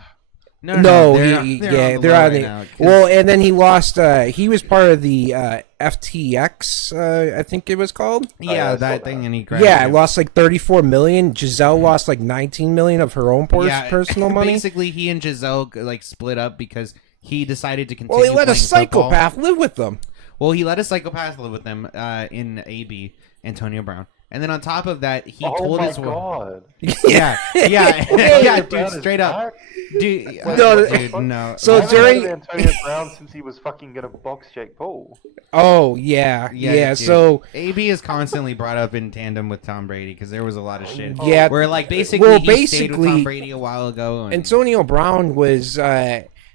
No, they're they're on the on low the. right now, 'cause- Well, and then he lost. He was part of the FTX, I think it was called. yeah, I saw that that. thing, and he Yeah, grabbed it. lost like 34 million. Giselle lost like 19 million of her own Yeah, personal money. Basically, he and Giselle like split up because he decided to continue. Well, he let a playing football. psychopath live with them. Well, he let a psychopath live with them in AB, Antonio Brown. And then on top of that, he Oh told my his god! yeah, yeah, Antonio Brown dude, is straight up, back? dude, No, dude, no. So I haven't during- heard of Antonio Brown since he was fucking gonna box Jake Paul. Oh yeah, yeah. dude. So AB is constantly brought up in tandem with Tom Brady because there was a lot of shit. Yeah. where like basically Well, he stayed with Tom basically, Brady a while ago. And, Antonio Brown was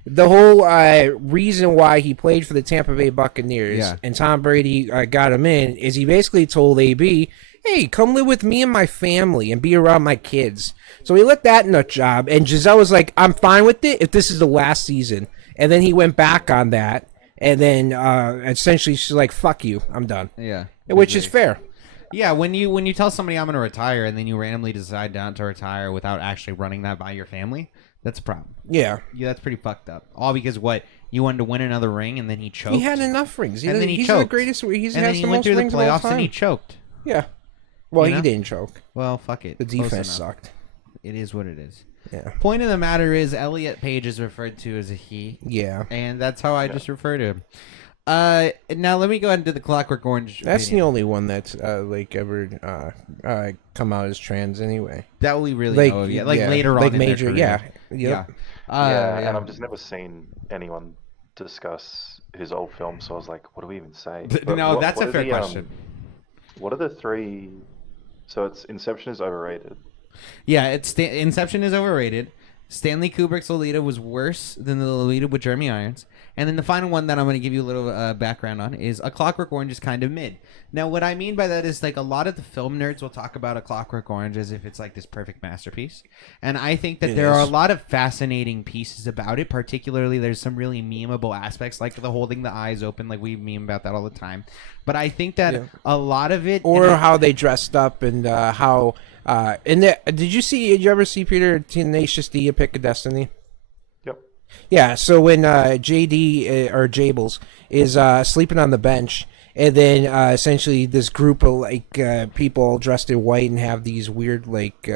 the whole reason why he played for the Tampa Bay Buccaneers, Yeah. and Tom Brady got him in. Is he basically told AB, "Hey, come live with me and my family and be around my kids." So he let that nut job, and Giselle was like, "I'm fine with it if this is the last season." And then he went back on that, and then essentially she's like, "Fuck you, I'm done," yeah, which is fair. Yeah, when you tell somebody I'm going to retire and then you randomly decide not to retire without actually running that by your family, that's a problem. Yeah, Yeah, that's pretty fucked up. All because what? You wanted to win another ring and then he choked. he had enough rings. And then he he's choked. the greatest. He's and then has he the went most through the rings of all playoffs and time. he choked. Yeah. Well, You know? he didn't choke. Well, fuck it. The Close defense enough. sucked. It is what it is. Yeah. Point of the matter is Elliot Page is referred to as a he, Yeah. and that's how I just refer to him. Now let me go ahead and do the Clockwork Orange. That's the opinion. only one that's like ever come out as trans anyway. that we really Like know. Yeah, like yeah, later on like in their major. career. Yeah. Yeah. Yep. Yeah, and I've just never seen anyone discuss his old film, so I was like, what do we even say? But No, what- that's what a are fair the, question. What are the three? So it's Inception is overrated. Yeah, Inception is overrated. Stanley Kubrick's Lolita was worse than the Lolita with Jeremy Irons. And then the final one that I'm going to give you a little background on is A Clockwork Orange is kind of mid. Now, what I mean by that is like a lot of the film nerds will talk about A Clockwork Orange as if it's like this perfect masterpiece. And I think that there are a lot of fascinating pieces about it. Particularly, there's some really memeable aspects like the holding the eyes open. Like we meme about that all the time. But I think that a lot of it... Or how they dressed up and how. Did you ever see Peter Tenacious D, A Pick of Destiny? Yep. Yeah, so when JD or Jables is sleeping on the bench, and then essentially this group of like people dressed in white and have these weird like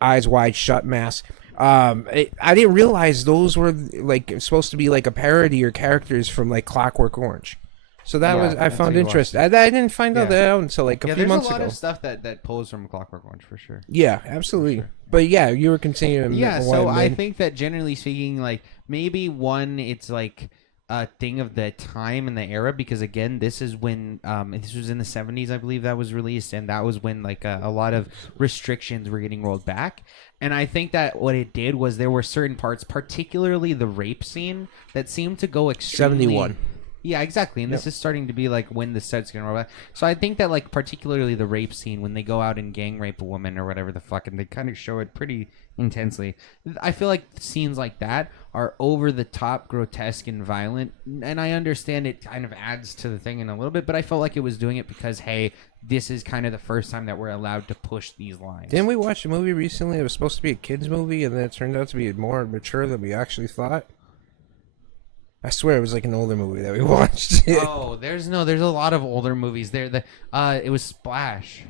eyes wide shut masks. I didn't realize those were like supposed to be like a parody or characters from like Clockwork Orange. So that was I found interesting. I didn't find out that out until like a few months ago. There's a lot of stuff that pulls from Clockwork Orange for sure. Yeah, absolutely. But yeah, you were continuing. Yeah, so I think that generally speaking, like maybe one, it's like a thing of the time and the era because again, this is when this was in the 70s, I believe that was released, and that was when like a lot of restrictions were getting rolled back. And I think that what it did was there were certain parts, particularly the rape scene, that seemed to go extremely 71. Yeah, exactly. And this is starting to be like when the set's going to roll back. So I think that like particularly the rape scene when they go out and gang rape a woman or whatever the fuck, and they kind of show it pretty intensely. I feel like scenes like that are over the top, grotesque, and violent. And I understand it kind of adds to the thing in a little bit, but I felt like it was doing it because, hey, this is kind of the first time that we're allowed to push these lines. Didn't we watch a movie recently that was supposed to be a kids movie and then it turned out to be more mature than we actually thought? I swear it was like an older movie that we watched. Oh, there's a lot of older movies. It was Splash.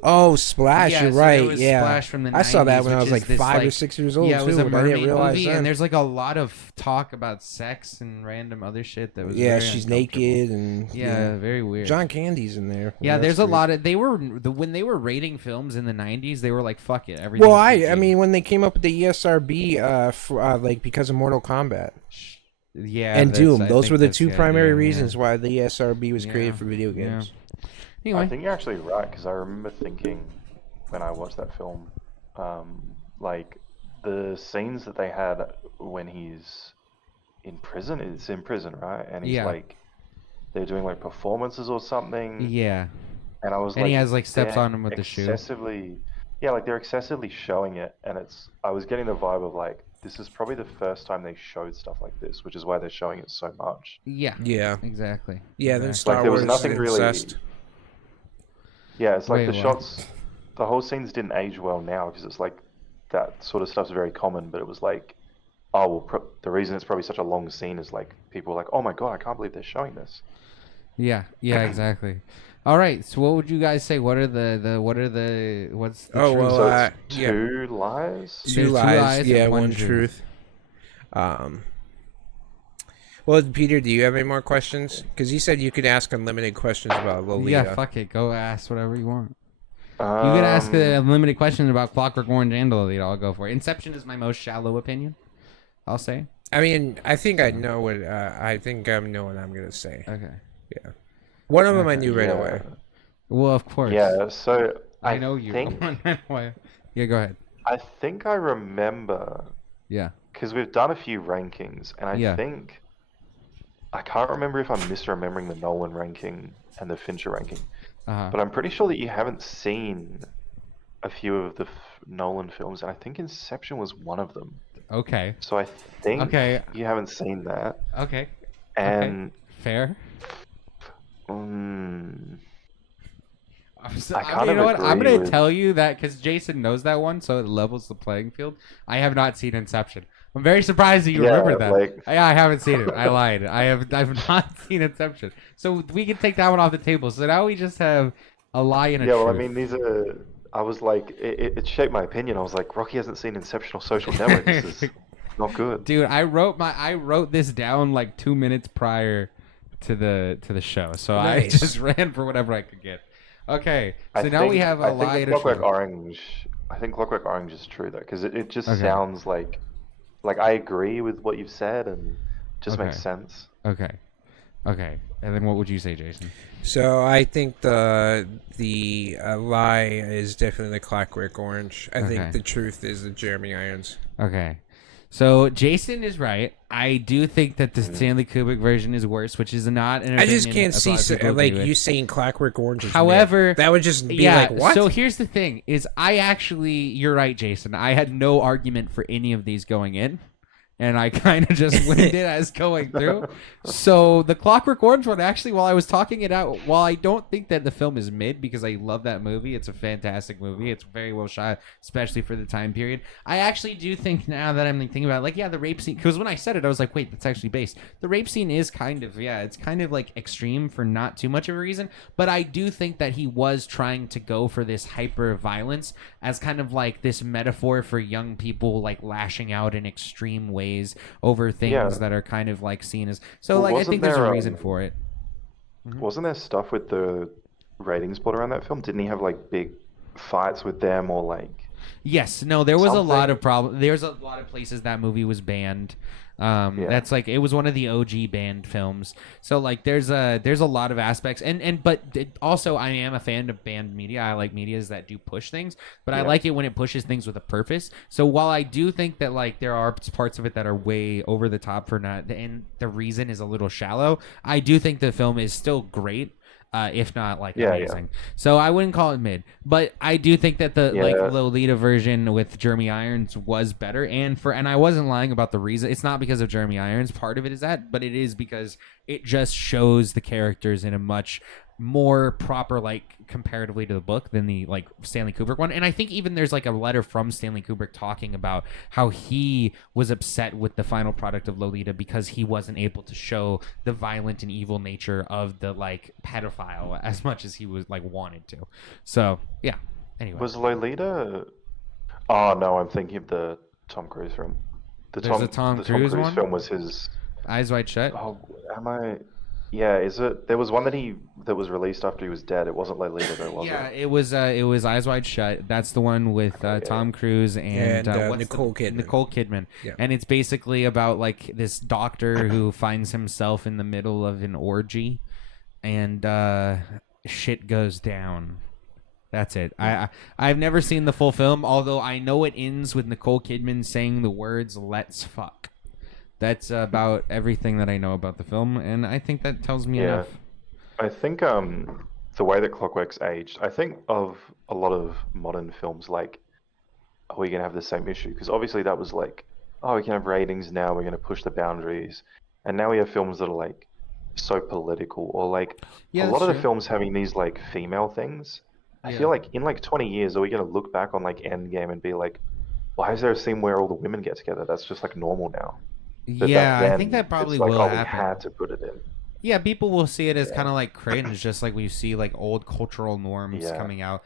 Oh, Splash! Yeah, You're so right. there was Yeah, Splash from the I saw that 90s, when I which was like is this, 5 or like- 6 years old Yeah, it was too. a and I didn't mermaid realize movie, then. and there's like a lot of talk about sex and random other shit that was Yeah, very she's uncomfortable. naked and Yeah, very weird. John Candy's in there. Yeah, Well, there's that's a great. lot of when they were rating films in the 90s, they were like, fuck it, everything. Well, I mean, when they came up with the ESRB, like because of Mortal Kombat yeah, and that's- Doom, I those think were the that's two the primary idea, reasons why the ESRB was created for video yeah. games. Anyway, I think you're actually right because I remember thinking when I watched that film, like the scenes that they had when he's in prison. It's in prison, right? And he's yeah, like, they're doing like performances or something, yeah. and I was And he like, has like steps they're on him with the shoe. excessively, yeah, like they're excessively showing it, and I was getting the vibe of like, this is probably the first time they showed stuff like this, which is why they're showing it so much. Yeah. Yeah. Exactly. Yeah, then Exactly. Star Like there was Wars nothing really. incest. Yeah, it's like Wait, the what? shots, the whole scenes didn't age well now because it's like that sort of stuff's very common, but it was like, oh, well, the reason it's probably such a long scene is like people were like, oh my God, I can't believe they're showing this. Yeah. Yeah. Exactly. All right. So, what would you guys say? What's the Oh, truth? well, So it's yeah. two lies? There's Two two lies, lies yeah, and one one truth. Well, Peter, do you have any more questions? Because you said you could ask unlimited questions about Lolita. Yeah. Fuck it. Go ask whatever you want. You can ask a unlimited question about Clockwork Orange and Lolita. I'll go for it. Inception is my most shallow opinion. I'll say. I mean, I think I know what I think I know what I'm gonna say. Okay. Yeah, one of them I knew right Yeah. away. Well, of course. Yeah, so I know you. think, Yeah. Go ahead. I think I remember Yeah. because we've done a few rankings, and I Yeah. think I can't remember if I'm misremembering the Nolan ranking and the Fincher ranking, Uh-huh. but I'm pretty sure that you haven't seen a few of the Nolan films, and I think Inception was one of them. Okay. So I think Okay. you haven't seen that, Okay. and Fair. mm, I kind you of know what? I'm agree gonna with- tell you that because Jason knows that one, so it levels the playing field. I have not seen Inception. I'm very surprised that you Yeah, remembered that. like- Yeah, I haven't seen it. I lied. I've not seen Inception. So we can take that one off the table. So now we just have a lie and a yeah, well, I truth. mean, these are. I was like, it shaped my opinion. I was like, Rocky hasn't seen Inception or Social Network. This is not good. Dude, I wrote this down like 2 minutes prior to the show, so I Nice. just ran for whatever I could get. Okay, so I now think, we have a I lie think and a Clockwork truth. Orange. I think Clockwork Orange is true though, because it just Okay. sounds like I agree with what you've said and it just makes Okay. sense. Okay, and then what would you say, Jason? So I think the lie is definitely the Clockwork Orange. I Okay. think the truth is the Jeremy Irons. Okay. So Jason is right. I do think that the Stanley Kubrick version is worse, which is not an I just opinion can't a see lot of people like agree with. you saying Clockwork Orange. Is However, mid. That would just be yeah, like what? so here's the thing is you're right, Jason. I had no argument for any of these going in. And I kind of just winged it as going through. So the Clockwork Orange one, actually, while I was talking it out, while I don't think that the film is mid because I love that movie, it's a fantastic movie. It's very well shot, especially for the time period. I actually do think now that I'm thinking about it, like, yeah, the rape scene, because when I said it, I was like, wait, that's actually based. The rape scene is kind of, yeah, it's kind of like extreme for not too much of a reason. But I do think that he was trying to go for this hyper violence as kind of like this metaphor for young people like lashing out in extreme ways over things Yeah. that are kind of like seen as so Well, like I wasn't think there's a there, reason for it. Wasn't there stuff with the ratings board around that film? Didn't he have like big fights with them or like? Yes, no, there was a lot Something- of problem. There's a lot of places that movie was banned. That's like it was one of the OG banned films. So like there's a lot of aspects but also I am a fan of banned media. I like medias that do push things, but I Yeah. like it when it pushes things with a purpose. So while I do think that like there are parts of it that are way over the top for not, and the reason is a little shallow, I do think the film is still great. If not like Yeah, amazing. So I wouldn't call it mid, but I do think that the like Lolita version with Jeremy Irons was better, and I wasn't lying about the reason. It's not because of Jeremy Irons. Part of it is that, but it is because it just shows the characters in a much more proper, like comparatively to the book than the like Stanley Kubrick one. And I think even there's like a letter from Stanley Kubrick talking about how he was upset with the final product of Lolita because he wasn't able to show the violent and evil nature of the like pedophile as much as he was like wanted to. So yeah. Anyway, Was Lolita? Oh no, I'm thinking of the Tom Cruise film. There's a Tom the Cruise Tom Cruise one? film was his. Eyes Wide Shut. Oh, am I? Yeah, is it? There was one that was released after he was dead. It wasn't Lolita though, was Yeah, it? it was Eyes Wide Shut. That's the one with Tom Cruise and what's Nicole Kidman. Nicole Kidman. Yeah. And it's basically about like this doctor who finds himself in the middle of an orgy, and shit goes down. That's it. I've never seen the full film, although I know it ends with Nicole Kidman saying the words "Let's fuck." That's about everything that I know about the film, and I think that tells me enough. I think the way that Clockwork's aged, I think of a lot of modern films like, are we gonna have the same issue? Because obviously that was like, oh, we can have ratings now. We're gonna push the boundaries, and now we have films that are like so political, or like a lot of the films having these like female things. I feel like in like 20 years, are we going to look back on like Endgame and be like, why is there a scene where all the women get together? That's just like normal now. But Yeah, back I then, think that probably it's like, will oh, happen. we had to put it in. Yeah, people will see it as kind of like cringe, just like we see like old cultural norms coming out.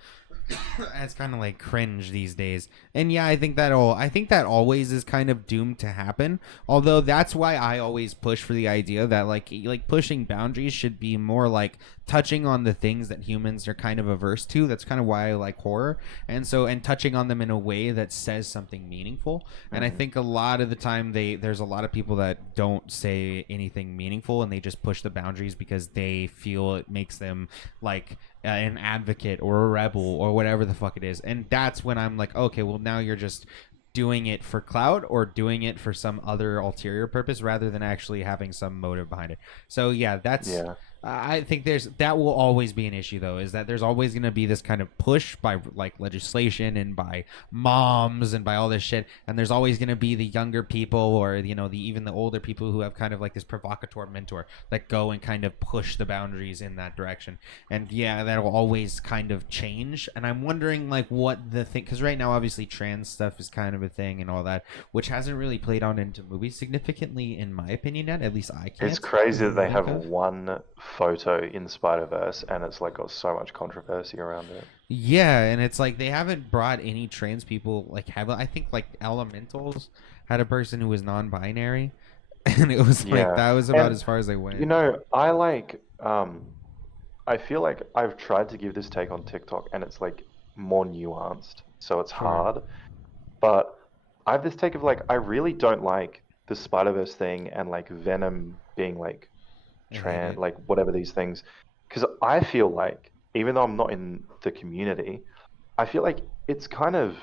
It's kind of like cringe these days. And yeah, I think that always is kind of doomed to happen. Although that's why I always push for the idea that like pushing boundaries should be more like touching on the things that humans are kind of averse to. That's kind of why I like horror. And touching on them in a way that says something meaningful. And I think a lot of the time there's a lot of people that don't say anything meaningful, and they just push the boundaries because they feel it makes them like an advocate or a rebel or whatever the fuck it is. And that's when I'm like, okay, well, now you're just doing it for clout or doing it for some other ulterior purpose rather than actually having some motive behind it. So yeah, I think that will always be an issue, though, is that there's always going to be this kind of push by like legislation and by moms and by all this shit, and there's always going to be the younger people or even the older people who have kind of like this provocateur mentor that go and kind of push the boundaries in that direction. And yeah, that'll always kind of change. And I'm wondering like what the thing, because right now obviously trans stuff is kind of a thing and all that, which hasn't really played on into movies significantly in my opinion yet. At least I can't. It's crazy that they have one photo in Spider-Verse and it's like got so much controversy around it. Yeah, and it's like they haven't brought any trans people. Like, I think like Elementals had a person who was non-binary, and it was like that was about as far as they went. I like I feel like I've tried to give this take on TikTok, and it's like more nuanced, so it's hard. But I have this take of like, I really don't like the Spider-Verse thing and like Venom being like trans, like whatever these things, because I feel like, even though I'm not in the community, I feel like it's kind of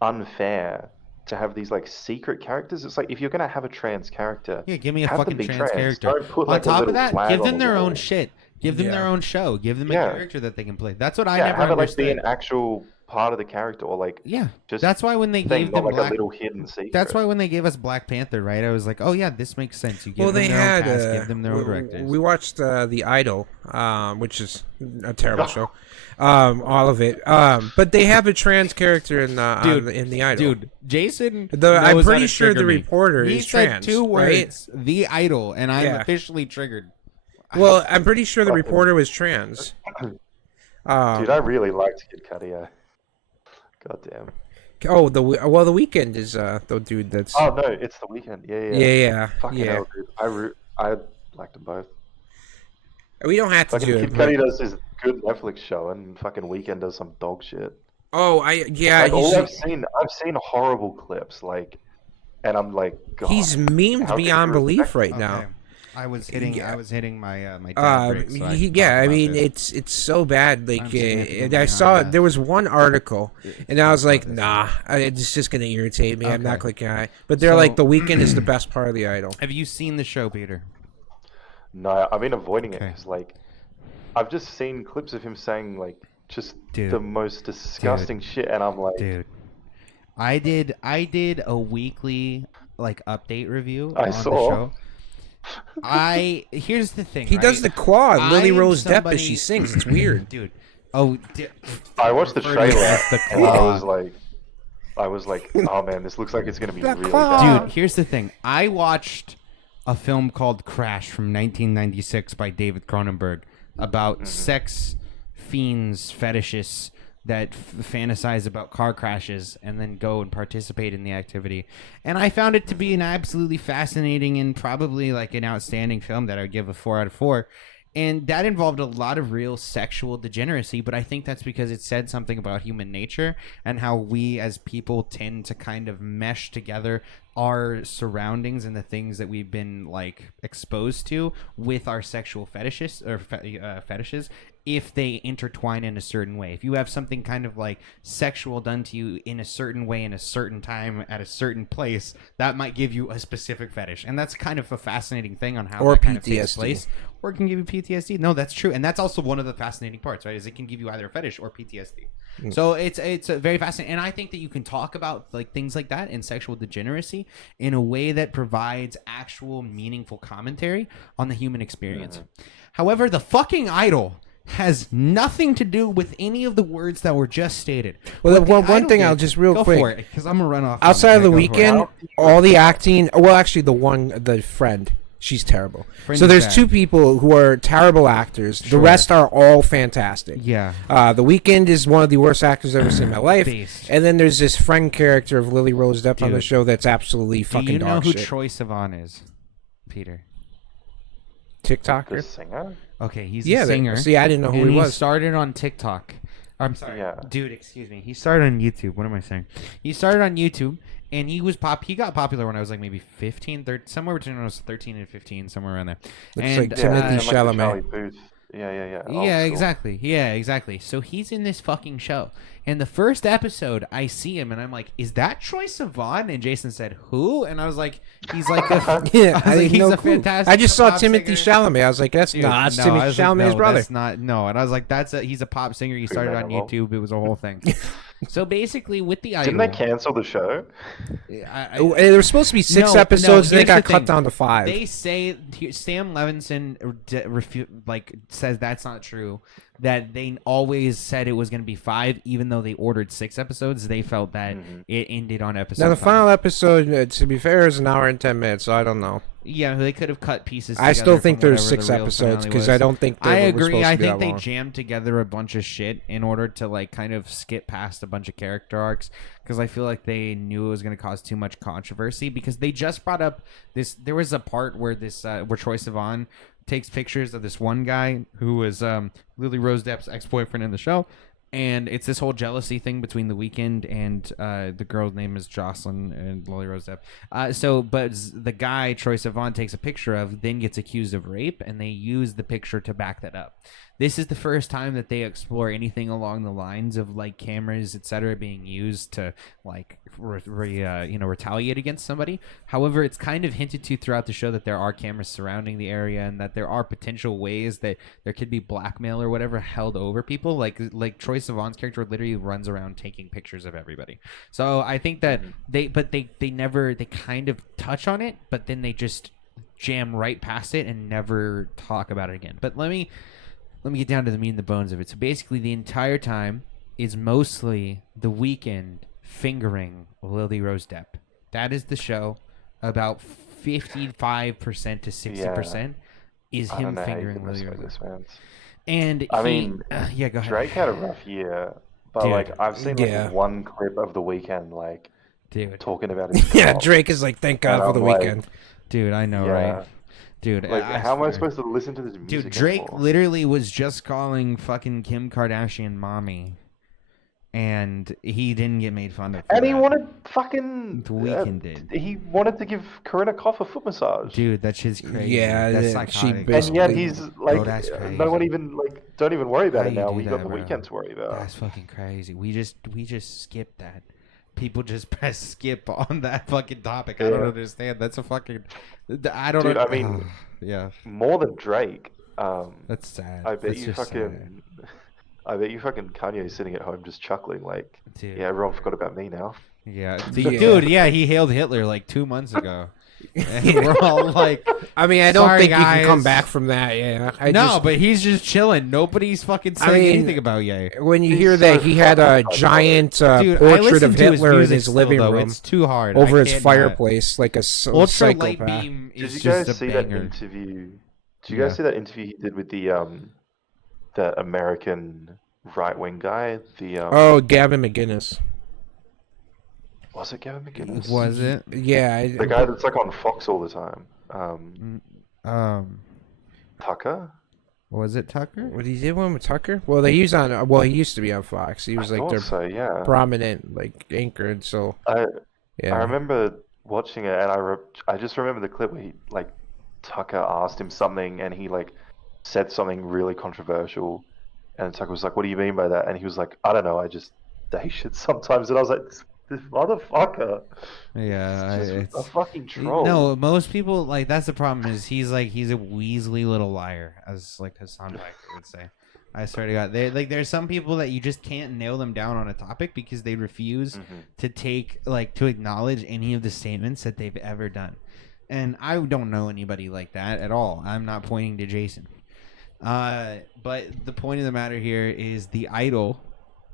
unfair to have these like secret characters. It's like, if you're gonna have a trans character, give me a fucking trans character. Don't put, on like, top of that, give them their wall. own shit. Give them their own show. Give them a character that they can play. That's what I never have understood. it like be an actual part of the character, or like just that's why when they gave them like a little hidden secret. That's why when they gave us Black Panther, right? I was like, oh yeah, this makes sense. You give them their own cast, give them their own directors. We watched The Idol, which is a terrible show. All of it. But they have a trans character in the Idol. Dude, Jason. I'm pretty sure the reporter is trans. He said 2 words, right? The Idol, and I'm officially triggered. Well, I'm pretty sure the reporter was trans. Dude, I really liked Kid Cudi. God damn. Oh, the Weeknd is the dude that's. Oh no, it's The Weeknd. Yeah. Fucking hell, dude. I liked them both. We don't have to do Kid it. Cudi does his good Netflix show, and fucking Weeknd does some dog shit. Oh, I've seen horrible clips, like, and I'm like, God. He's memed beyond belief right now. I was hitting my my dad break, so I mean it's so bad. Like I saw there was one article, and I was like, nah, it's just gonna irritate me. I'm not clicking on it. But they're like, The Weeknd is the best part of the Idol. Have you seen the show, Peter? No, I've been avoiding it because like I've just seen clips of him saying like just the most disgusting shit, and I'm like, dude, I did a weekly like update review on the show. Here's the thing. He does the quad. Lily Rose Depp as she sings. It's weird, dude. I watched the trailer. And I was like, oh man, this looks like it's gonna be really bad. Dude, here's the thing. I watched a film called Crash from 1996 by David Cronenberg about sex fiends, fetishists that fantasize about car crashes and then go and participate in the activity. And I found it to be an absolutely fascinating and probably like an outstanding film that I would give a 4 out of 4. And that involved a lot of real sexual degeneracy, but I think that's because it said something about human nature and how we as people tend to kind of mesh together our surroundings and the things that we've been like exposed to with our sexual fetishes or fetishes if they intertwine in a certain way. If you have something kind of like sexual done to you in a certain way in a certain time at a certain place, that might give you a specific fetish. And that's kind of a fascinating thing on how or that kind of PTSD. takes place. Or it can give you PTSD. No, that's true. And that's also one of the fascinating parts, right? Is it can give you either a fetish or PTSD. So it's very fascinating, and I think that you can talk about like things like that in sexual degeneracy in a way that provides actual meaningful commentary on the human experience. However, the fucking idol has nothing to do with any of the words that were just stated. Well, What the one idol thing did- I'll just real go quick. for it, because I'm gonna run off. Outside of the Go for it. weekend, all the acting. Well, actually, the friend. She's terrible. Friend So is there's bad. two people who are terrible actors. Sure. The rest are all fantastic. Yeah. The Weeknd is one of the worst actors I've ever seen in my life. Beast. And then there's this friend character of Lily Rose Depp on the Dude. show that's absolutely Do fucking you know dog who shit. Troye Sivan is, Peter? The TikToker? singer? Okay, he's Yeah, a singer. see, I didn't know who and he was. started on TikTok. I'm sorry, Yeah. dude. Excuse me. He started on YouTube. What am I saying? He started on YouTube, and he got popular when I was like maybe 15, 13, somewhere between when I was 13 and 15, somewhere around there. Looks and like Timothy and like the Chalamet. Charlie Booth. Yeah. Old yeah, school. exactly. Yeah, exactly. So he's in this fucking show. And the first episode, I see him, and I'm like, "Is that Troye Sivan?" And Jason said, "Who?" And I was like, "He's like a Yeah, I was like, didn't he's know a clue. fantastic. I just saw pop Timothy singer. Chalamet. I was like, that's Dude, not no, Timothy I was like, Chalamet's no, brother. That's not no. And I was like, he's a pop singer. He started on Premeditable. YouTube. It was a whole thing. So basically, with the Didn't idol, they cancel the show? There were supposed to be six No, episodes, and they here's got the cut thing. down to 5. They say Sam Levinson says that's not true. That they always said it was going to be 5, even though they ordered 6 episodes. They felt that it ended on episode. Now, the 5. final episode, to be fair, is an hour and 10 minutes, so I don't know. Yeah, they could have cut pieces. I together still think from there's whatever 6 the real episodes, finale because was. I don't think they I were agree. supposed I to be think that they long. jammed together a bunch of shit in order to like kind of skip past a bunch of character arcs because I feel like they knew it was going to cause too much controversy because they just brought up this. There was a part where where Troye Sivan takes pictures of this one guy who was Lily Rose Depp's ex-boyfriend in the show. And it's this whole jealousy thing between The Weeknd and the girl's name is Jocelyn and Lily Rose Depp. But the guy Troye Sivan takes a picture of, then gets accused of rape, and they use the picture to back that up. This is the first time that they explore anything along the lines of like cameras, etc., being used to like retaliate against somebody. However, it's kind of hinted to throughout the show that there are cameras surrounding the area and that there are potential ways that there could be blackmail or whatever held over people. Like Troye Sivan's character literally runs around taking pictures of everybody. So I think that they kind of touch on it, but then they just jam right past it and never talk about it again. But let me get down to the meat and the bones of it. So basically, the entire time is mostly The Weeknd fingering Lily Rose Depp. That is the show. About 55% to 60% is I don't him know how you fingering can Lily respect Rose Depp. this, man. And I mean, yeah, go ahead. Drake had a rough year, but Dude. like I've seen like Yeah. one clip of The Weeknd like Dude, talking about his Yeah, crop. Drake is like, thank God And for I'm the like, weekend. dude, I know, Yeah. right? Dude, Like, I how am I swear. supposed to listen to this music? Dude, Drake anymore? literally was just calling fucking Kim Kardashian mommy, and he didn't get made fun of. For And he that. wanted fucking. The Weeknd did. He wanted to give Corinna Koff a foot massage. Dude, that shit's crazy. Yeah, that's that- she psychotic. basically- And yet he's like, that's crazy. no one even like, don't even worry about How it you now. do We got that, the bro? weekend to worry about. That's fucking crazy. We just skipped that. People just press skip on that fucking topic. I don't Yeah. understand. That's a fucking. I don't. Dude, know. I mean- yeah, More than Drake. that's sad. I bet That's you just fucking. I bet you fucking Kanye's sitting at home just chuckling like, sad. Dude. yeah, everyone forgot about me now. Yeah. Yeah. Dude, yeah, he hailed Hitler like 2 months ago. And we're all like, I mean, I don't Sorry, think you can come guys. back from that, yeah. but he's just chilling. Nobody's fucking saying mean, anything about Ye. When you He's hear that so he had a fucking giant Dude, I portrait listen of to Hitler in music his still, living though. room It's too hard. over I his can't fireplace, like a Ultra light psychopath. beam Did is you just guys a see that banger. interview? Did you guys Yeah. see that interview he did with the American right wing guy? Oh, Gavin McGinnis. Was it Gavin McGinnis? Was it? Yeah. The guy that's like on Fox all the time. Tucker? Was it Tucker? What, he did one with Tucker? Well, he used to be on Fox. He was I like thought their so, yeah. prominent like anchor, so I yeah. remember watching it, and I just remember the clip where he like Tucker asked him something, and he like said something really controversial, and Tucker was like, "What do you mean by that?" And he was like, "I don't know, I just say shit sometimes." And I was like, "This motherfucker, Yeah, is just it's a fucking troll." no. Most people like that's the problem is he's a Weasley little liar, as like Hassan Piker would say. I swear to God, there's some people that you just can't nail them down on a topic because they refuse to to acknowledge any of the statements that they've ever done. And I don't know anybody like that at all. I'm not pointing to Jason. But the point of the matter here is the idol.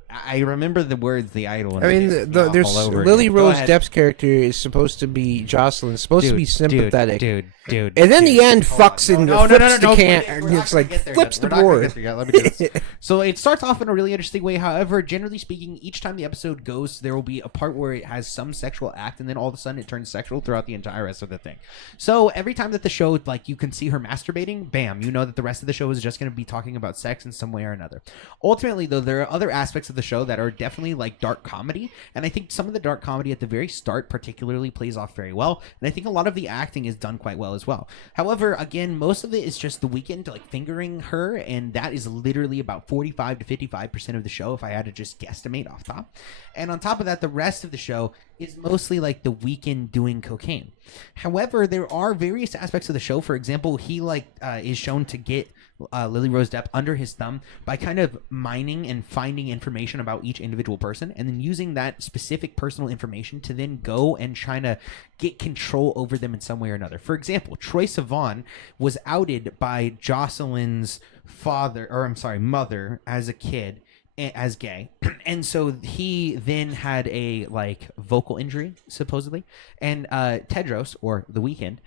I remember the words "the idol." I mean, there's Lily Rose Depp's character is supposed to be Jocelyn, supposed to be sympathetic, dude, and then the end fucks and flips the can. It's like flips the board. Let me do this. So it starts off in a really interesting way. However, generally speaking, each time the episode goes, there will be a part where it has some sexual act, and then all of a sudden it turns sexual throughout the entire rest of the thing. So every time that the show, like you can see her masturbating, bam, you know that the rest of the show is just going to be talking about sex in some way or another. Ultimately, though, there are other aspects of the show that are definitely like dark comedy, and I think some of the dark comedy at the very start particularly plays off very well, and I think a lot of the acting is done quite well as well. However, again, most of it is just the Weeknd like fingering her, and that is literally about 45 to 55% of the show if I had to just guesstimate off top. And on top of that, the rest of the show is mostly like the Weeknd doing cocaine. However, there are various aspects of the show. For example, he is shown to get Lily Rose Depp under his thumb by kind of mining and finding information about each individual person, and then using that specific personal information to then go and try to get control over them in some way or another. For example, Troye Sivan was outed by Jocelyn's mother as a kid as gay, and so he then had a vocal injury supposedly, and Tedros, or the Weeknd,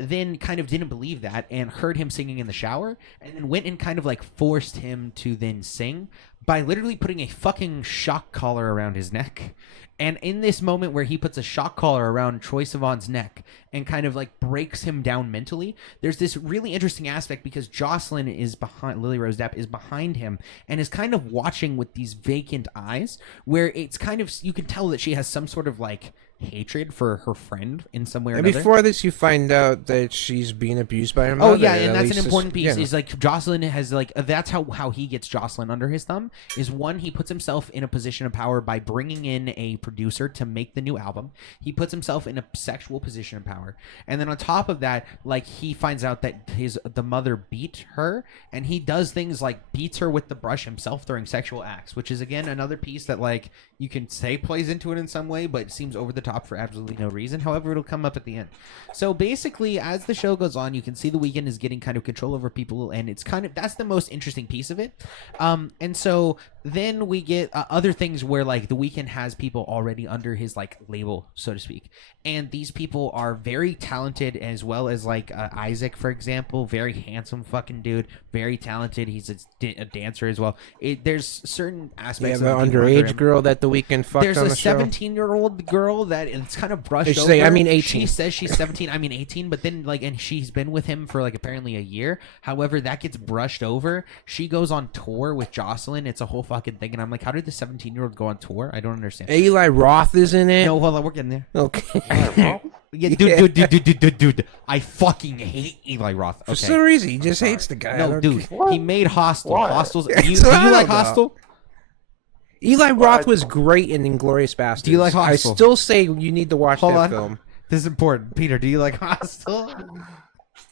then kind of didn't believe that and heard him singing in the shower, and then went and kind of forced him to then sing by literally putting a fucking shock collar around his neck. And in this moment where he puts a shock collar around Troye Sivan's neck and kind of breaks him down mentally, there's this really interesting aspect because Jocelyn is behind, Lily Rose Depp is behind him and is kind of watching with these vacant eyes, where it's kind of, you can tell that she has some sort of hatred for her friend in some way or another. Before this, you find out that she's being abused by her mother. Oh yeah, and that's an important piece. Is Jocelyn has that's how he gets Jocelyn under his thumb. Is one, he puts himself in a position of power by bringing in a producer to make the new album. He puts himself in a sexual position of power, and then on top of that, he finds out that the mother beat her, and he does things like beats her with the brush himself during sexual acts, which is again another piece that you can say plays into it in some way, but it seems over the top for absolutely no reason. However, it'll come up at the end. So basically, as the show goes on, you can see the Weeknd is getting kind of control over people, and it's that's the most interesting piece of it. And so then we get other things where the Weeknd has people already under his label, so to speak, and these people are very talented, as well as Isaac, for example, very handsome fucking dude, very talented. He's a dancer as well. There's certain aspects. They have an underage girl that the Weeknd fucked There's on the show. There's a 17-year-old girl that it's kind of brushed over. Say, I mean 18. She says she's 17. I mean 18, but then and she's been with him for apparently a year. However, that gets brushed over. She goes on tour with Jocelyn. It's a whole fucking thing, and I'm like, how did the 17-year-old go on tour? I don't understand. Eli Roth is in it. No, hold on, we're getting there. Okay. Yeah, dude. I fucking hate Eli Roth. Okay. For some reason, he just hates the guy. No, dude. He made Hostel. Why? Hostel's. Do you like Hostel? Eli Roth was great in Inglourious Basterds. Do you like Hostel? I still say you need to watch Hold that on. film. This is important. Peter, do you like Hostel?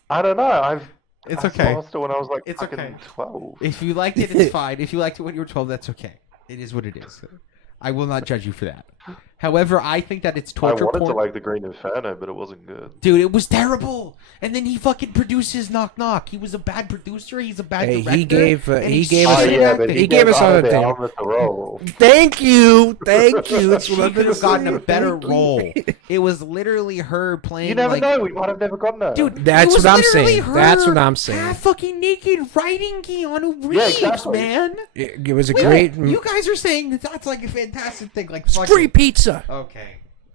I don't know. It's I okay. saw Hostel when I was It's fucking okay. 12. If you liked it, it's fine. If you liked it when you were 12, that's okay. It is what it is. I will not judge you for that. However, I think that it's torture I wanted porn. to like The Green Inferno, but it wasn't good. Dude, it was terrible. And then he fucking produces Knock Knock. He was a bad producer. He's a bad director. He gave us other thing. Thank you. That's She what I'm could have gonna gotten a say. better Thank you. role. It was literally her playing. You never know. We might have never gotten that. Dude, That's it was what I'm literally saying. her That's what I'm saying. half fucking naked writing Keanu Reeves, Yeah, exactly. man. It was a Wait, great. You guys are saying that's a fantastic thing. It's free pizza.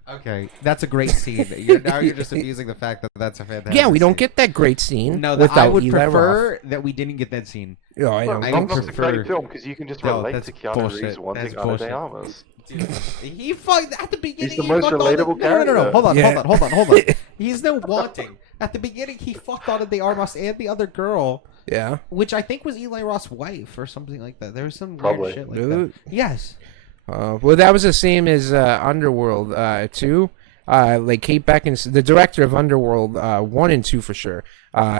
Okay, that's a great scene. You're just abusing the fact that that's a fantastic. Yeah, we don't scene. get that great scene. No, without I would Eli prefer Roth. that we didn't get that scene. Yeah, I Look, know. I Knock would Knock's a prefer- great film because you can just No, relate that's to Keanu bullshit. Reeves wanting That's Ana de bullshit. Armas. Dude, he fucked at the beginning. He's the he most fucked all relatable No. character. Hold on. Yeah. Hold on. He's no wanting. At the beginning, he fucked all of the Armos and the other girl, Yeah. which I think was Eli Roth's wife or something like that. There was some Probably. weird shit like that. Yes. Well, that was the same as Underworld 2. Like Kate Beckinsale, the director of Underworld 1 and 2 for sure,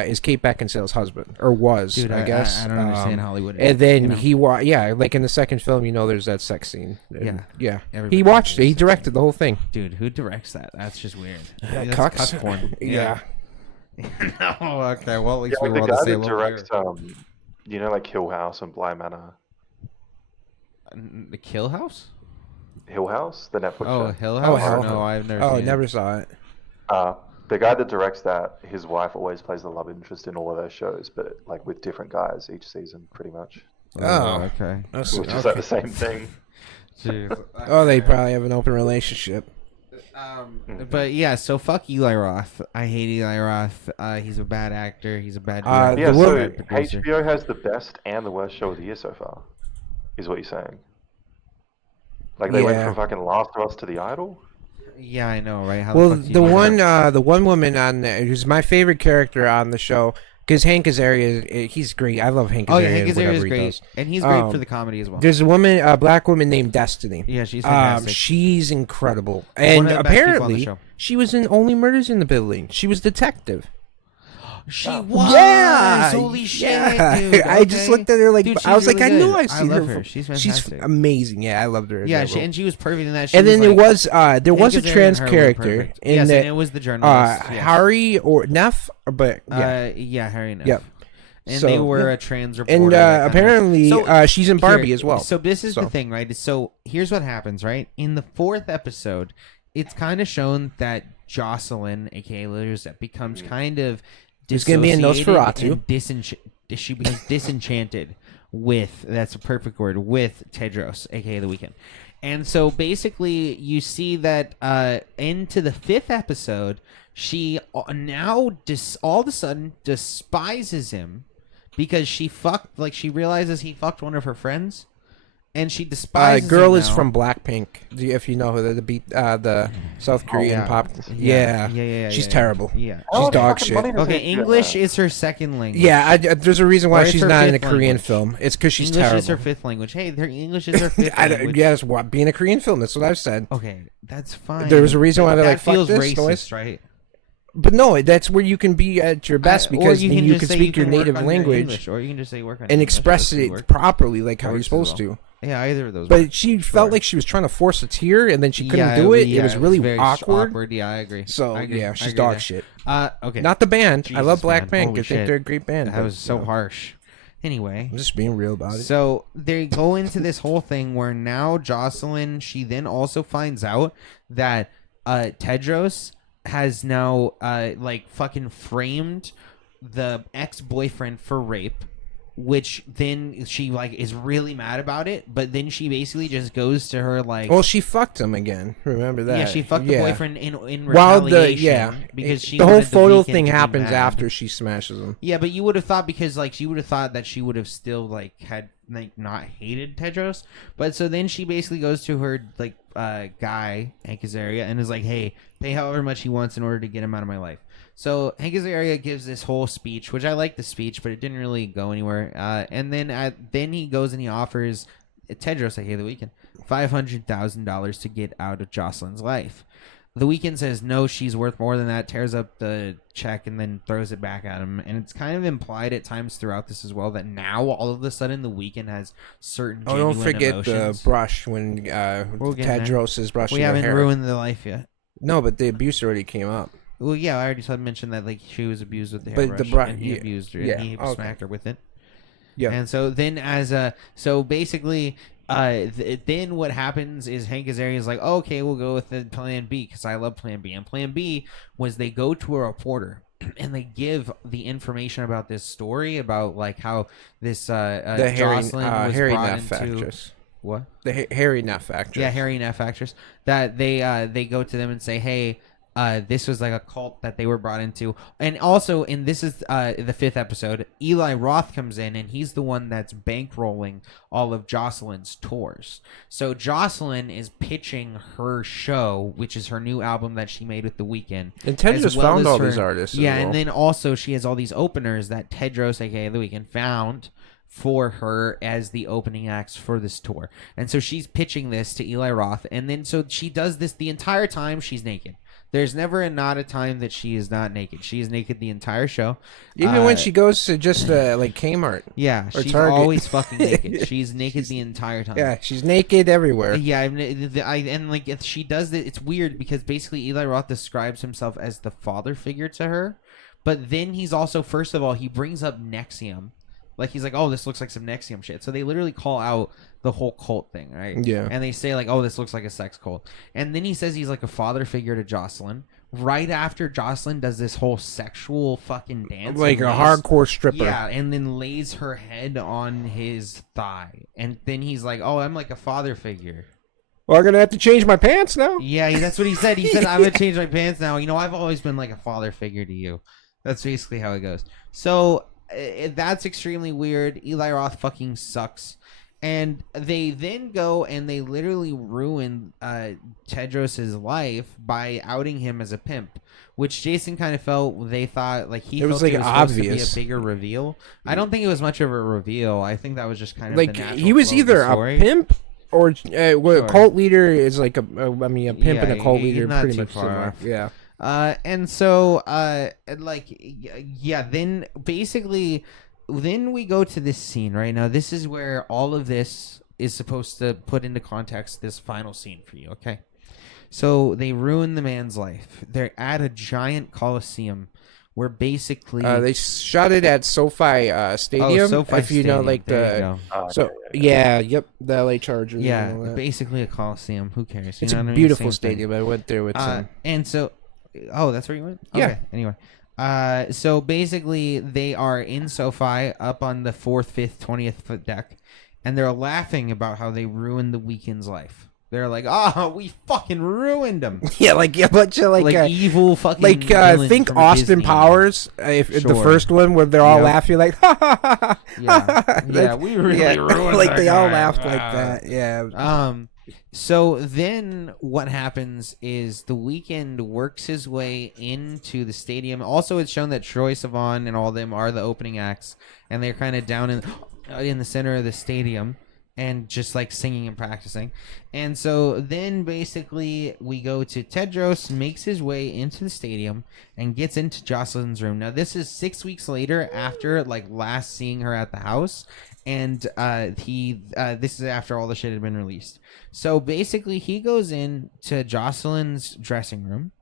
is Kate Beckinsale's husband, or was, Dude, I guess. I don't understand Hollywood. And then you know? like in the second film, there's that sex scene. And, yeah. Everybody He watched it. knows He that. directed the whole thing. Dude, who directs that? That's just weird. Yeah, That's Crux. cuck porn. Yeah. Oh, okay. Well, at least Yeah, we like want the to guy say that a little directs, like Hill House and Bly Manor. The Kill House? Hill House, the Netflix Oh, show. Hill House? Hell. No, I've never Oh, seen never it. saw it. The guy that directs that, his wife always plays the love interest in all of those shows, but like with different guys each season, pretty much. Oh. okay. That's- Which is okay. like the same thing. Jeez. Oh, they probably have an open relationship. But yeah, so fuck Eli Roth. I hate Eli Roth. He's a bad actor. He's a bad director. Yeah, The so woman- bad producer. HBO has the best and the worst show of the year so far, is what you're saying. Like they went Yeah. from fucking Last of Us to The Idol. Yeah, I know, right? How Well, fuck do you the do that? one woman on there who's my favorite character on the show, because Hank Azaria, he's great. I love Hank Azaria. Oh yeah, Hank Azaria is whatever he great, does. and he's great for the comedy as well. There's a black woman named Destiny. Yeah, she's fantastic. She's incredible, One and of the best people on the apparently show. she was in Only Murders in the Building. She was detective. She was. Yeah, Holy shit, yeah. dude. I just okay. looked at her like Dude, I was she's like, I really know good. I've seen I love her. her. She's She's fantastic. amazing. Yeah, I loved her. in Yeah, that role. and she was perfect in that. And then was there like, was a Hank Azaria trans and her were character perfect. in yes, that. and it was the journalist. yes. Harry or Neff, but yeah. Yeah, Harry Neff. Yep. And So- they were a trans reporter. And that kinda- apparently, So, she's in Barbie here, as well. So this is the So. thing, right? So here's what happens, right? In the 4th episode, it's kind of shown that Jocelyn, aka Lizette, becomes kind of There's gonna be a dissociated Nosferatu. and she becomes disenchanted with, that's a perfect word, with Tedros, aka The Weeknd. And so basically you see that into the 5th episode, she now all of a sudden despises him because she realizes he fucked one of her friends, and she despises Girl him is now. from Blackpink. If you know her, the South Korean yeah. pop. Yeah. She's yeah. terrible. Yeah. How She's much dog fucking shit. money does Okay, he get English now? is her second language. Yeah, there's a reason why Or it's she's her not in a 5th Korean language. film. It's because she's English terrible. is her 5th language. Hey, her English is her 5th language. Yeah, that's what being a Korean film. That's what I've said. Okay, that's fine. There was a reason why they're that like, fuck feels this racist, noise. right? But no, that's where you can be at your best because or then you just can say speak your can work native on language English, or you can just say work on and English. express Those two it work. properly like how you're Works as supposed well. to. Yeah, either of those. But she felt like she was trying to force a tear and then she couldn't do it. It was really very awkward. Yeah, I agree. So I agree. yeah, I she's agree dog there. shit. Okay. Not the band. I love Jesus, man. Blackpink. Holy I shit. think they're a great band. That but, was so you know, harsh. Anyway, I'm just being real about it. so they go into this whole thing where now Jocelyn, she then also finds out that Tedros has now fucking framed the ex-boyfriend for rape, which then she is really mad about it, but then she basically just goes to her Well, she fucked him again. Remember that? yeah, she fucked the boyfriend in While retaliation because she the whole wanted photo Weeknd thing to be happens mad. after she smashes him. Yeah, but you would have thought because she would have thought that she would have still had not hated Tedros, but so then she basically goes to her guy Hank Azaria and is like, hey, pay however much he wants in order to get him out of my life. So Hank Azaria gives this whole speech, which I like the speech, but it didn't really go anywhere. And then he goes and he offers Tedros, The Weeknd, $500,000 to get out of Jocelyn's life. The Weeknd says no, she's worth more than that, tears up the check and then throws it back at him. And it's kind of implied at times throughout this as well that now all of a sudden The Weeknd has certain genuine Don't forget emotions. the brush when We'll get there. Tedros is brushing We her haven't hair. ruined the life yet. No, but the abuse already came up. Well, yeah, I already mentioned that she was abused with the But hairbrush, the brush, and he yeah, abused her, yeah, and he okay. smacked her with it. Yeah. And so then basically, then what happens is Hank Azaria is like, oh, okay, we'll go with the plan B because I love plan B. And plan B was they go to a reporter and they give the information about this story about how this The Jocelyn was Harry brought Neff into actress. what? The Harry Neff actress. Yeah, Harry Neff actress. That they go to them and say, hey, this was like a cult that they were brought into. And also, this is the 5th episode, Eli Roth comes in, and he's the one that's bankrolling all of Jocelyn's tours. So Jocelyn is pitching her show, which is her new album that she made with The Weeknd. And Tedros as well found as all her- these artists. Yeah, as well. and then also she has all these openers that Tedros, aka The Weeknd, found for her as the opening acts for this tour. And so she's pitching this to Eli Roth, and then so she does this the entire time she's naked. There's never not a time that she is not naked. She is naked the entire show. Even when she goes to just like Kmart. Yeah, or she's Target. always fucking naked. She's naked the entire time. Yeah, she's naked everywhere. Yeah, and like if she does it, it's weird because basically Eli Roth describes himself as the father figure to her, but then he's also, first of all, he brings up Nexium. Like, he's like, oh, this looks like some Nexium shit. So they literally call out the whole cult thing, right? Yeah. And they say, like, oh, this looks like a sex cult. And then he says he's like a father figure to Jocelyn. Right after Jocelyn does this whole sexual fucking dance. Like and a hardcore stripper. Yeah, and then lays her head on his thigh. And then he's like, oh, I'm like a father figure. Well, I'm going to have to change my pants now. Yeah, that's what he said. He said, I'm going to change my pants now. You know, I've always been like a father figure to you. That's basically how it goes. So that's extremely weird. Eli Roth fucking sucks. And they then go and they literally ruin Tedros's life by outing him as a pimp, which Jason kind of felt they thought like he It was felt like it was supposed to obvious. be a bigger reveal. I don't think it was much of a reveal. I think that was just kind of Like the natural he was flow of the either a story. pimp or Sure. a cult leader is like a pimp and a cult he's leader not pretty too much far similar. off. Yeah. And so, then basically, then we go to this scene right now. This is where all of this is supposed to put into context this final scene for you, okay? So they ruin the man's life. They're at a giant coliseum where basically... They shot it at SoFi Stadium. SoFi if you know, Stadium. like There you the go. so the LA Chargers. Yeah, and all that. basically a coliseum. Who cares? You It's know a what I mean? beautiful Same thing. stadium. I went there with some. And so, oh, that's where you went? Yeah. Okay, anyway. So basically, they are in SoFi up on the 4th, 5th, 20th foot deck, and they're laughing about how they ruined the Weeknd's life. They're like, we fucking ruined him. Yeah, like a bunch of like evil fucking villains think from Austin Disney. Powers, if the Sure. first one where they're all Yep. laughing like, ha ha ha ha. Yeah, we really ruined like that they all guy. laughed like that. Yeah. So then what happens is the Weeknd works his way into the stadium. Also, it's shown that Troye Sivan and all them are the opening acts, and they're kind of down in the center of the stadium and just like singing and practicing. And so then basically we go to Tedros makes his way into the stadium and gets into Jocelyn's room. Now this is 6 weeks later after like last seeing her at the house. And this is after all the shit had been released. So basically he goes in to Jocelyn's dressing room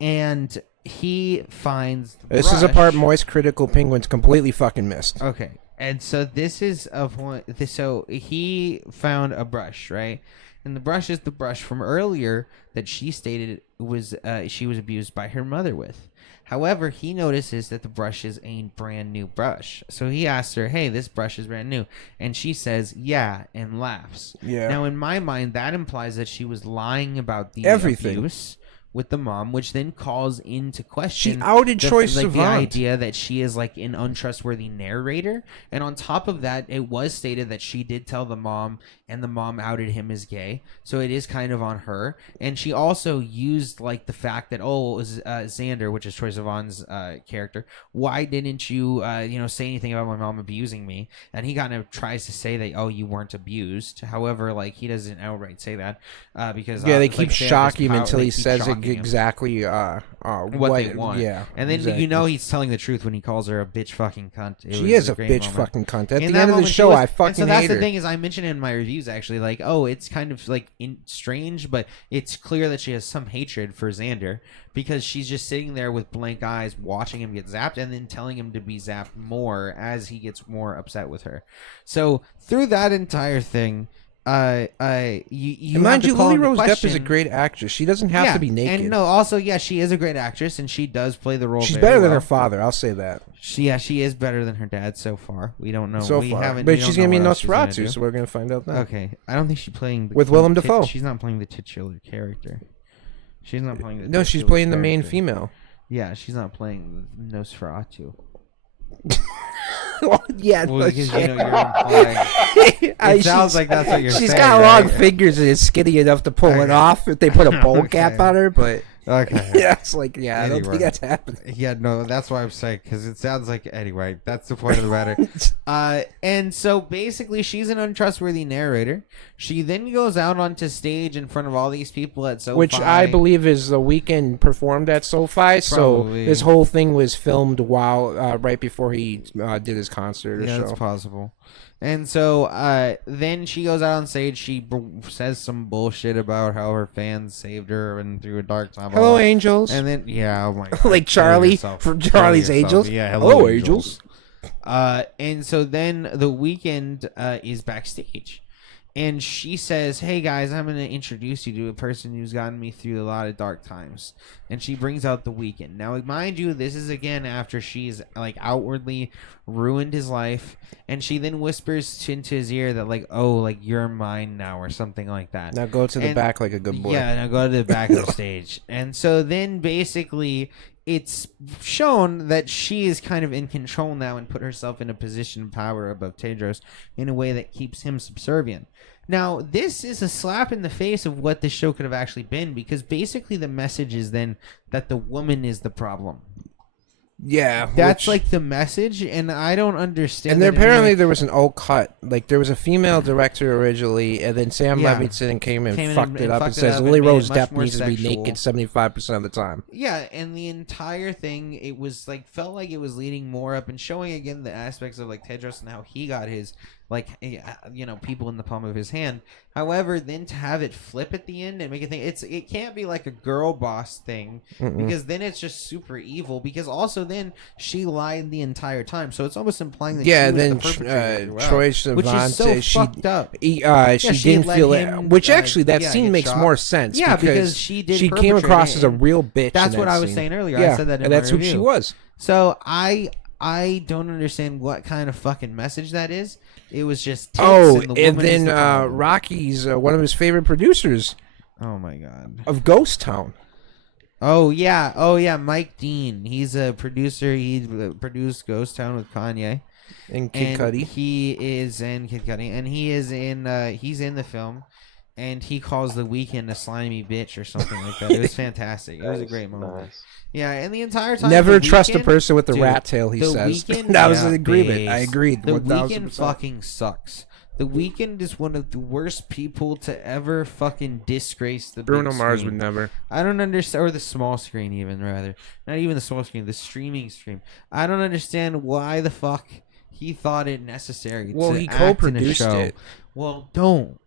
and he finds the This is a brush. part Moist Critical Penguins completely fucking missed. Okay. And so this is of one. So he found a brush, right? And the brush is the brush from earlier that she stated was she was abused by her mother with. However, he notices that the brush is a brand new brush. So he asks her, "Hey, this brush is brand new," and she says, "Yeah," and laughs. Yeah. Now, in my mind, that implies that she was lying about the Everything. abuse with the mom, which then calls into question She outed Troye the Sivan. idea that she is like an untrustworthy narrator. And on top of that, it was stated that she did tell the mom, and the mom outed him as gay. So it is kind of on her. And she also used like the fact that, oh, it was Xander, which is Troye Sivan's character. Why didn't you say anything about my mom abusing me? And he kind of tries to say that, oh, you weren't abused. However, like he doesn't outright say that because Yeah, they like, keep they have shocking this him power- until they he keep says shocking him. exactly What they want. Yeah, and then exactly. you know he's telling the truth when he calls her a bitch fucking cunt. She is a great bitch moment. fucking cunt. At In the that end of the moment, she show, was- I and fucking so that's hate the her. thing is I mentioned in my reviews actually like, oh, it's kind of like strange, but it's clear that she has some hatred for Xander because she's just sitting there with blank eyes watching him get zapped and then telling him to be zapped more as he gets more upset with her. So through that entire thing, you And mind have to you, call Lily into Rose Depp is a question- great actress. She doesn't have to be naked. And no, also, yeah, she is a great actress, and she does play the role. She's very better than well. her father. I'll say that. She is better than her dad so far. We don't know. So we far, haven't, but we she's don't gonna be know what else she's gonna Nosferatu, do. so we're gonna find out now. Okay, I don't think she's playing With Willem Dafoe. She's not playing the titular character. She's not playing the No, she's titular playing the main character. female. Yeah, she's not playing Nosferatu. Yeah, Well, no because shit. you're implying. It sounds like that's what you're saying. She's got long right? fingers and is skinny enough to pull it Okay. off if they put a bowl cap Okay. on her, but Okay. yeah, it's like, I don't Anyway. think that's happening. Yeah, no, that's why I'm saying, because it sounds like, anyway, that's the point of the matter. And so basically, she's an untrustworthy narrator. She then goes out onto stage in front of all these people at SoFi. Which I believe is the weekend performed at SoFi, so Probably. this whole thing was filmed while right before he did his concert or Yeah, show. it's possible. And so then she goes out on stage. She says some bullshit about how her fans saved her and through a dark time. Hello, angels. And then, yeah, oh my God. Like Charlie from Charlie's Angels. Yeah, Hello, angels. And so then the weekend is backstage. And she says, "Hey guys, I'm going to introduce you to a person who's gotten me through a lot of dark times." And she brings out the weekend. Now, mind you, this is again after she's like outwardly ruined his life, and she then whispers into his ear that like, "Oh, like you're mine now," or something like that. Now go to the And- back like a good boy. Yeah, now go to the back of the stage. And so then basically it's shown that she is kind of in control now and put herself in a position of power above Tedros in a way that keeps him subservient. Now, this is a slap in the face of what this show could have actually been, because basically the message is then that the woman is the problem. Yeah, That's like the message, and I don't understand. And then that anyone- apparently there was an old cut. Like there was a female director originally, and then Sam Yeah. Levinson came and Came in fucked it up and fucked it says up Lily and made it Rose much Depp more needs to be sexual. naked 75% of the time. Yeah, and the entire thing, it was like felt like it was leading more up and showing again the aspects of like Tedros and how he got his people in the palm of his hand. However, then to have it flip at the end and make it think it can't be like a girl boss thing, because then it's just super evil. Because also then she lied the entire time, so it's almost implying that Yeah, she was then the perpetrator throughout, Troy which Sivan is so said fucked up. she she didn't let feel it, him, which actually that scene get makes shot. more sense. Yeah, because she did she came perpetrate across it, as a and real bitch. That's in what that I was scene. saying earlier. Yeah, I said that in and my that's who she review. was. So I don't understand what kind of fucking message that is. It was just tits, Oh, and, the and woman is then the problem. Rocky's one of his favorite producers Oh my god. of Ghost Town. Oh yeah, Mike Dean. He's a producer. He produced Ghost Town with Kanye And Kid Cudi. He is in Kid Cudi, and he is in. He's in the film, and he calls the Weeknd a slimy bitch or something like that. It was fantastic. It was a great moment. Nice. Yeah, and the entire time. Never The trust a Weeknd- person with a Dude, rat tail, he The says. Weeknd, That was yeah, an agreement. I base. agreed. The 1000%. Weeknd fucking sucks. The Weeknd is one of the worst people to ever fucking disgrace the Bruno big Mars screen. would never. I don't understand, or the small screen even, rather. Not even the small screen, the streaming screen. I don't understand why the fuck he thought it necessary Well, to he act in a co-produced show. it. Well, don't.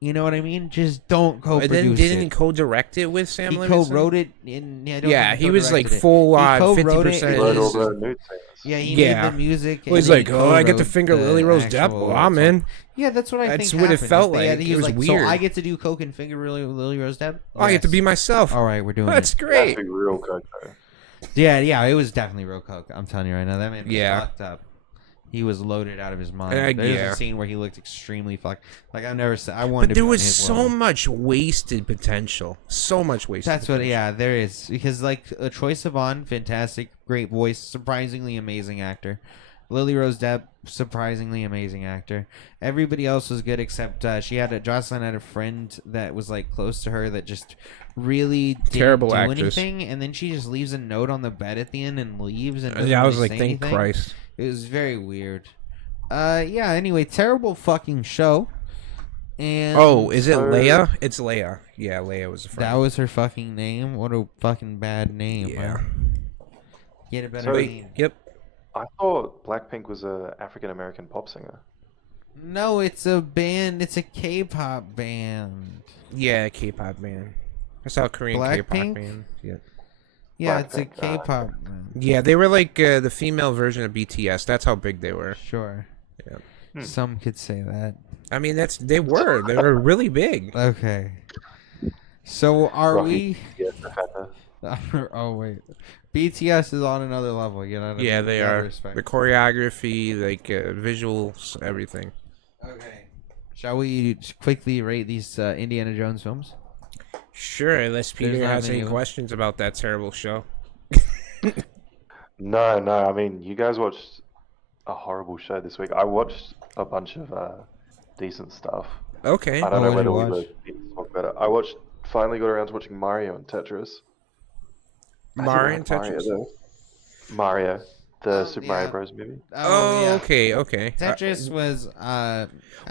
You know what I mean? Just don't And co-produce then didn't he it. co-direct it with Sam He Levinson? co-wrote it in... I don't Yeah, think he was like co-directed it. full He on co-wrote 50%. it. He wrote all He's- the nude scenes. Yeah, he Yeah. made the music. Well, he's and like, he oh, I get to co-wrote finger the Lily Rose Depp. actual Well, I'm song. in. Yeah, that's what I That's think what it happened. felt They had- like. he It was like, weird. So I get to do coke and finger Lily Rose Depp? Oh, I get to be myself. All right, we're doing That's it. great. That's real coke though. Yeah, it was definitely real coke. I'm telling you right now, that man was Yeah. fucked up. He was loaded out of his mind. There's yeah. a scene where he looked extremely fucked. Like I've never seen. I wanted But to there be was in his so world. much wasted potential. So much wasted That's what. potential. Yeah, there is, because like Troye Sivan, fantastic, great voice, surprisingly amazing actor. Lily Rose Depp, surprisingly amazing actor. Everybody else was good except Jocelyn had a friend that was like close to her that just really didn't Terrible do actress. anything, and then she just leaves a note on the bed at the end and leaves. And Yeah, I was doesn't like, say thank anything. Christ. It was very weird. Yeah. Anyway, terrible fucking show. And Oh, is it So- Leia? It's Leia. Yeah, Leia was the that friend. was her fucking name? What a fucking bad name. Yeah. Huh? Get a better So- name. Yep. I thought Blackpink was a African American pop singer. No, it's a band. It's a K-pop band. Yeah, K-pop band. I saw a Korean K-pop Blackpink? band. Yeah. Yeah, it's a Blackpink, K-pop band. Yeah, they were like the female version of BTS. That's how big they were. Sure. Yeah. Some could say that. I mean, they were really big. Okay. So are Rocky. Yes, we? Oh wait, BTS is on another level. You know what I Yeah, mean? they You gotta are. respect. The choreography, like visuals, everything. Okay. Shall we quickly rate these Indiana Jones films? Sure, unless Peter not has many any of 'em. questions about that terrible show. No, I mean, you guys watched a horrible show this week. I watched a bunch of decent stuff. Okay. I don't Oh, know what did whether you we watch? were need to talk about it. Finally got around to watching Mario and Tetris. I didn't Mario and like Mario, Tetris? though. Mario, the Oh, Super yeah. Mario Bros. Movie. Oh, yeah. okay. Tetris was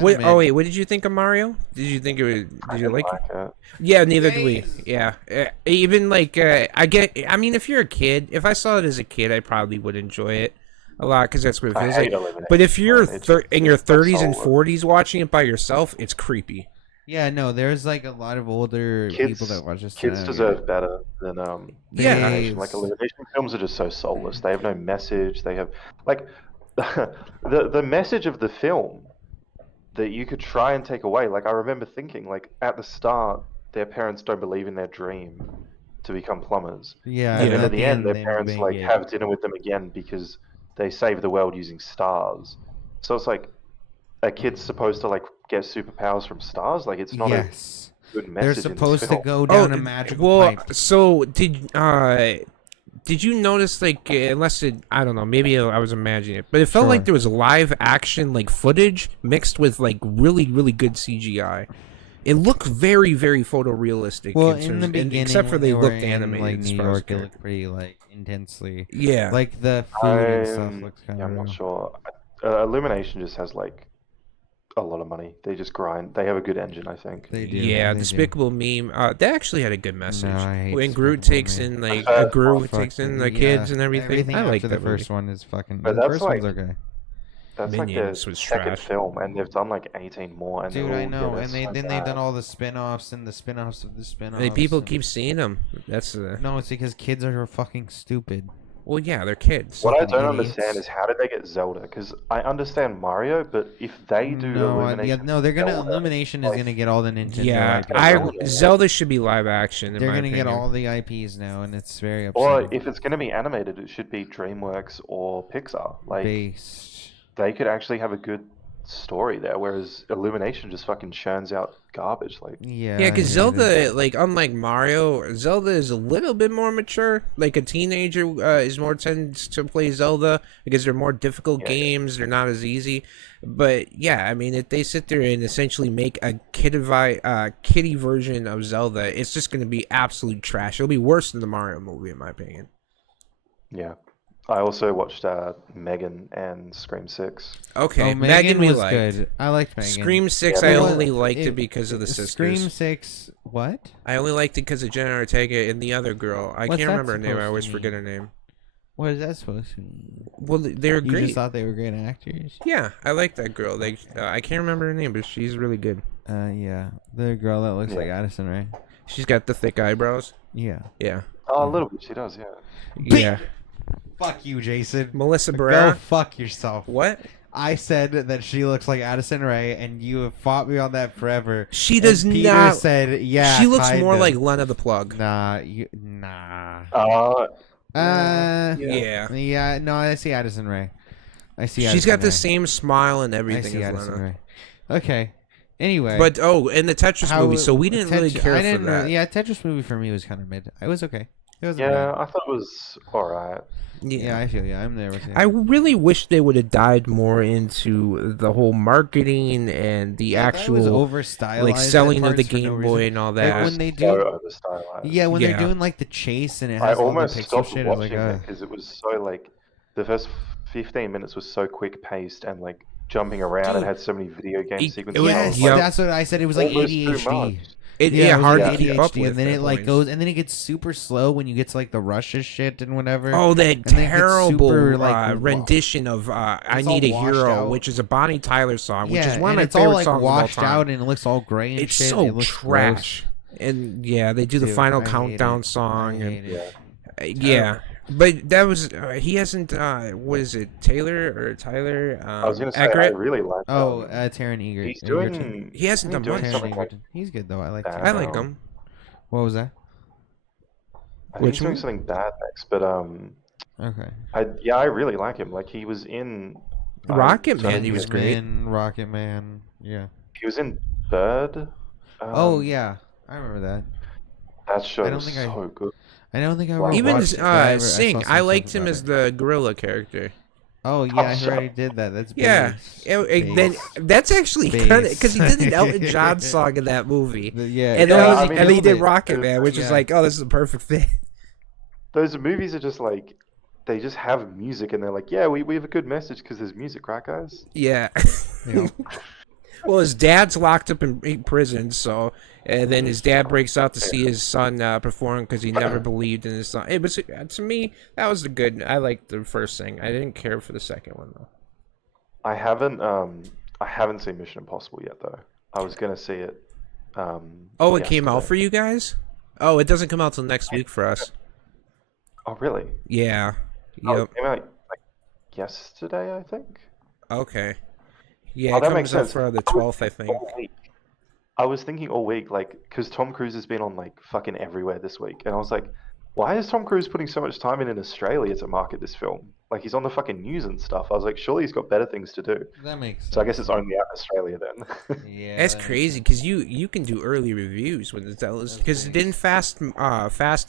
Wait, what did you think of Mario? Did you think it was? I Did you didn't like it? like it. Yeah, neither did we. Jeez. Yeah, even like I mean, if you're a kid, if I saw it as a kid, I probably would enjoy it a lot because that's what it I feels hate like. elimination. But if you're It's just- in your it's so 30s and soulless. 40s watching it by yourself, it's creepy. Yeah, no, there's like a lot of older people that watch this. Kids deserve better than Yeah. elimination. Like elimination films are just so soulless. They have no message. They have like the message of the film that you could try and take away. Like I remember thinking, like at the start, their parents don't believe in their dream to become plumbers. Yeah, And then Yeah. at the end, their they parents make like it. have dinner with them again because they save the world using stars. So it's like a kid's supposed to like get superpowers from stars. Like it's not Yes, a good they're message. in this supposed to film. go down a magical well, pipe. so did you notice like unless it I don't know maybe I was imagining it, but it felt Sure. like there was live action like footage mixed with like really good CGI. It looked very photorealistic. Well, in in terms the of, beginning, except for when they were looked in, animated. like as New far as York, the it looked pretty like intensely. yeah, Like the food and stuff looks kind Yeah, of I'm real. not sure. Illumination just has like a lot of money. They just grind. They have a good engine, I think. They do. yeah. they do. Despicable Meme. They actually had a good message. No, I hate When Groot Despicable takes Me. in like First Groot one, takes in the Yeah, kids and everything. I like after that the first movie. one is fucking. But The that's first one's like- okay. That's Minions like was their second trash. film, and they've done like 18 more. And Dude, they're I all know, good. and It's so they've bad. done all the spin-offs and the spin-offs of the spin-offs. And people and- keep seeing them. That's No, it's because kids are fucking stupid. well, yeah, they're kids. What I fucking don't idiots. understand is how did they get Zelda? Because I understand Mario, but if they do No, Illumination, they're gonna Zelda, Illumination is like- gonna get all the Nintendo Yeah, IPs. Zelda should be live action. They're my gonna get opinion. all the IPs now, and it's very or upsetting. if it's going to be animated, it should be DreamWorks or Pixar. Like Based. they could actually have a good story there, whereas Illumination just fucking churns out garbage. Like Yeah. Yeah, because it Zelda, is. like unlike Mario, Zelda is a little bit more mature. Like a teenager is more tends to play Zelda because they're more difficult Yeah. games. They're not as easy. But yeah, I mean, if they sit there and essentially make a kiddie version of Zelda, it's just going to be absolute trash. It'll be worse than the Mario movie, in my opinion. yeah. I also watched Megan and Scream 6. Okay, Oh, Megan we was liked. good. I liked Megan. Scream 6, Yeah, I but only liked it because of the sisters. Scream 6. What? I only liked it because of Jenna Ortega and the other girl. I What's can't that remember her name. I supposed always to forget mean? her name. What is that supposed to mean? Well, they're You great. just thought they were great actors. Yeah, I like that girl. They, I can't remember her name, but she's really good. Yeah, the girl that looks Yeah. like Addison Rae. She's got the thick eyebrows. Yeah. Yeah. Oh, a little bit. She does, yeah. Yeah. Fuck you, Jason. Melissa Go Barrera. fuck yourself. What? I said that she looks like Addison Rae, and you have fought me on that forever. She And does Peter not. said, yeah. She looks more kinda. like Lena the Plug. Nah. Yeah. No, I see Addison Rae. I see. She's Addison got the Rae. same smile and I everything see as Addison Lena. Rae. Okay. Anyway. But in the Tetris movie, so we didn't really care I for didn't that. Yeah, Tetris movie for me was kind of mid. It was okay. It was Yeah, I thought it was alright. Yeah, I feel you. I'm there with you. I really wish they would have dived more into the whole marketing and the Yeah, that was actual over stylized like at selling of the parts for no Game reason. Boy and all Like that. when they So do, over-stylized. yeah, when Yeah. they're doing like the chase and it I has all the almost pixel stopped shit. I was watching like, it because it was so like the first 15 minutes was so quick paced and like jumping around and Dude, had so many video game it- sequences. it was- I yes, was like, that's what I said. It was like almost too ADHD. much. Yeah, it was hard like to keep up ADHD, with. and then at it like points. goes, and then it gets super slow when you get to like the rushes shit and whatever. Oh, that then it gets terrible super, like, rendition of "I it's Need a all washed Hero," out. which is a Bonnie Tyler song, which yeah, is one of and my it's all favorite like songs washed of all time. out and it looks all gray and It's shit. so It looks trash. And yeah, they do the Dude, final I hate countdown it. song, I and hate it. Yeah. yeah. But that was he hasn't. What is it, Taylor or Tyler? I was gonna say I Egerton? really like. Oh, Taron Egerton. he's doing. He hasn't done doing much. Taron something like. Egerton. He's good though. I like. that. I like him. What was that? I think Which he's doing one? something bad next, but Okay. I really like him. Like he was in. Rocket Man, something- he was great. Rocket Man. Yeah. He was in Bird. Oh yeah, I remember that. That show I don't was think so good. I don't think I ever Wow. Even watched it, but I Sing, saw I some liked stuff him about as it. the gorilla character. Oh yeah, I shut heard he up. did that. That's Yeah, bass. then Bass. that's actually kind of because he did an Elton Bass. John song in that movie, Yeah, and Yeah, then I mean, and he killed did it. Rocket Man, which is Yeah. like, oh, this is a perfect fit. Those movies are just like they just have music and they're like, yeah, we have a good message because there's music, right, guys? Yeah. You know? Well, his dad's locked up in prison, so and then his dad breaks out to see his son perform because he never believed in his son. It was to me that was the good. I liked the first thing. I didn't care for the second one though. I haven't seen Mission Impossible yet though. I was gonna see it. Oh, it came out yesterday. for you guys? Oh, it doesn't come out till next week for us. Oh really? Yeah. Oh, Yep. it came out like yesterday, I think. Okay. Yeah, Oh, it that makes comes out sense. for the 12th, I think. All week. I was thinking all week, like, because Tom Cruise has been on like fucking everywhere this week, and I was like, why is Tom Cruise putting so much time in Australia to market this film? Like, he's on the fucking news and stuff. I was like, surely he's got better things to do. That makes sense. So I guess it's only out in Australia then. Yeah. That's that makes crazy sense. because you can do early reviews with the because didn't Fast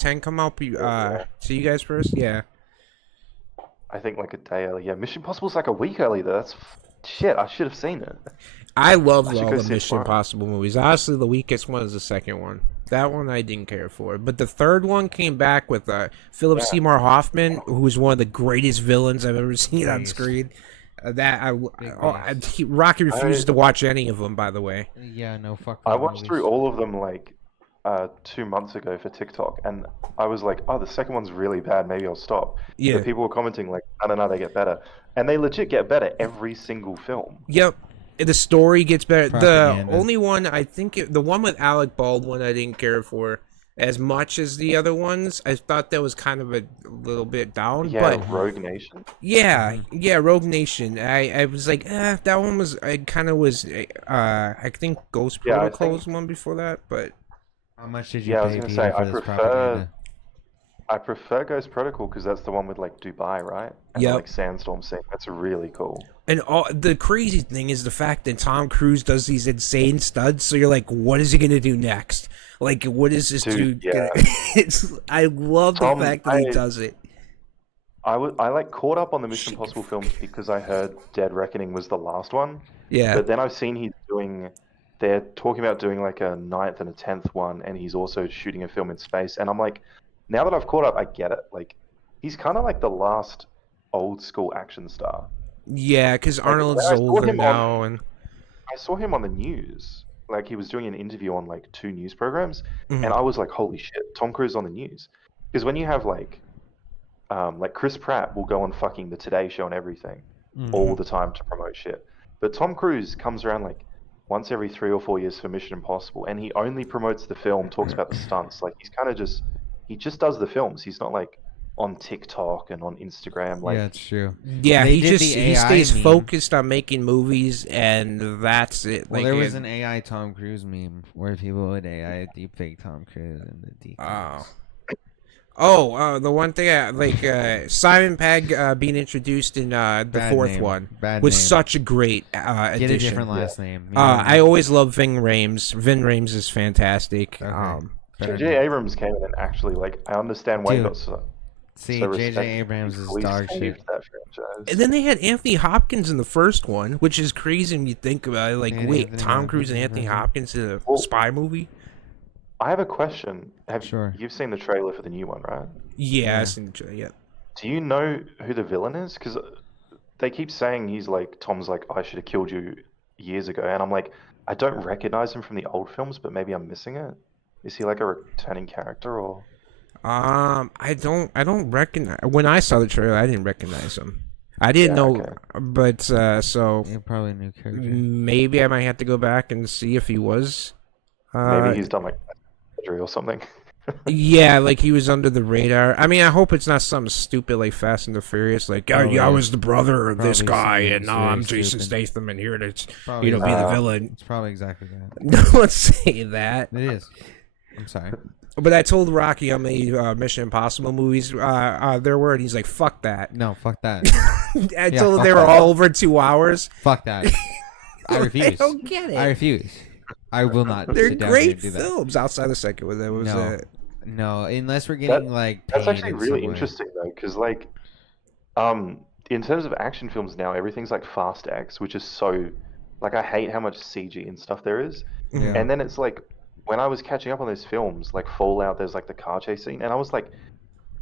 10 come out to you guys first? Yeah. I think like a day early. Yeah, Mission Impossible's like a week early though. That's shit. I should have seen it. I love I should all go the see it Mission tomorrow. Impossible movies. Honestly, the weakest one is the second one. That one I didn't care for. But the third one came back with Philip Yeah. Seymour Hoffman, who was one of the greatest villains I've ever seen on Beast. screen. Big Rocky refuses to watch any of them, by the way. Yeah, no fuck. I those watched movies. through all of them like 2 months ago for TikTok, and I was like, oh, the second one's really bad. Maybe I'll stop. Yeah. But people were commenting like, no, they get better, and they legit get better every single film. Yep. The story gets better. Propaganda. The only one I think the one with Alec Baldwin I didn't care for as much as the other ones. I thought that was kind of a little bit down. Yeah, But Rogue Nation. yeah, Rogue Nation. I was like, that one was. I kind of was. I think Ghost Yeah, I Protocol think- was one before that, but How much did you Yeah, I was pay gonna Peter say, for I this prefer- propaganda? I prefer Ghost Protocol because that's the one with like Dubai, right? And the, Yep. like sandstorm scene. That's really cool. and all the crazy thing is the fact that Tom Cruise does these insane stunts. So you're like, what is he gonna do next? Like, what is this dude? Dude, yeah. I love Tom, the fact that he I- does it. I like caught up on the Mission Shit, Impossible films because I heard Dead Reckoning was the last one. Yeah. But then I've seen they're talking about doing like a 9th and a 10th one, and he's also shooting a film in space. And I'm like, now that I've caught up, I get it. Like, he's kind of like the last old school action star. Yeah, because Arnold's I saw older him now, and I saw him on the news. Like, he was doing an interview on like 2 news programs, Mhm. and I was like, holy shit, Tom Cruise on the news. Because when you have like Chris Pratt will go on fucking the Today Show and everything all the time to promote shit. But Tom Cruise comes around like once every 3 or 4 years for Mission Impossible, and he only promotes the film, talks about the stunts. Like, he's kind of he just does the films. He's not like on TikTok and on Instagram. Like, Yeah, it's true. yeah, They he did just the he AI stays meme. focused on making movies, and that's it. Well, Like, there was an AI Tom Cruise meme where people would AI deepfake Tom Cruise and the deep. the one thing Simon Pegg being introduced in the Bad fourth name. one Bad was name. such a great Get a addition. different last name. You know what I mean? always love Ving Rhames. Ving Rhames is fantastic. Okay. Better J.J. name. Abrams came in and actually, like, I understand why he Dude, got so See, so J.J. respected. Abrams He is fully dog saved shit. that franchise. And then they had Anthony Hopkins in the first one, which is crazy when you think about it. Like, Yeah, wait, Anthony Tom Cruise and Hopkins, Anthony mhm. Hopkins in a Well- spy movie? I have a question. Sure. You've seen the trailer for the new one, right? Yeah, Yeah. I seen the trailer, yeah. Do you know who the villain is? Because they keep saying Tom's like, I should have killed you years ago, and I'm like, I don't recognize him from the old films, but maybe I'm missing it. Is he like a returning character or? I don't recognize. When I saw the trailer, I didn't recognize him. I didn't Yeah, know, okay. but so You're probably a new character. maybe I might have to go back and see if he was. Maybe he's done like surgery or something. Yeah, like he was under the radar. I mean, I hope it's not something stupid like Fast and the Furious, like, oh, Probably yeah, I is. was the brother of this Probably guy, is and now I'm very Jason stupid. Statham, and here to, Probably be is. the villain. It's probably exactly that. Don't say that. It is. I'm sorry. But I told Rocky on the Mission Impossible movies, their word, he's like, fuck that. No, fuck that. I told him fuck they were that. all over 2 hours. Fuck that. I refuse. I don't get it. I refuse. I will not. They're sit down great and do that. films outside the second one. That was No. No, unless we're getting like That's paid actually in really some way. interesting though, because like, in terms of action films now, everything's like Fast X, which is so, like, I hate how much CG and stuff there is. Yeah. And then it's like, when I was catching up on those films, like Fallout, there's like the car chase scene, and I was like,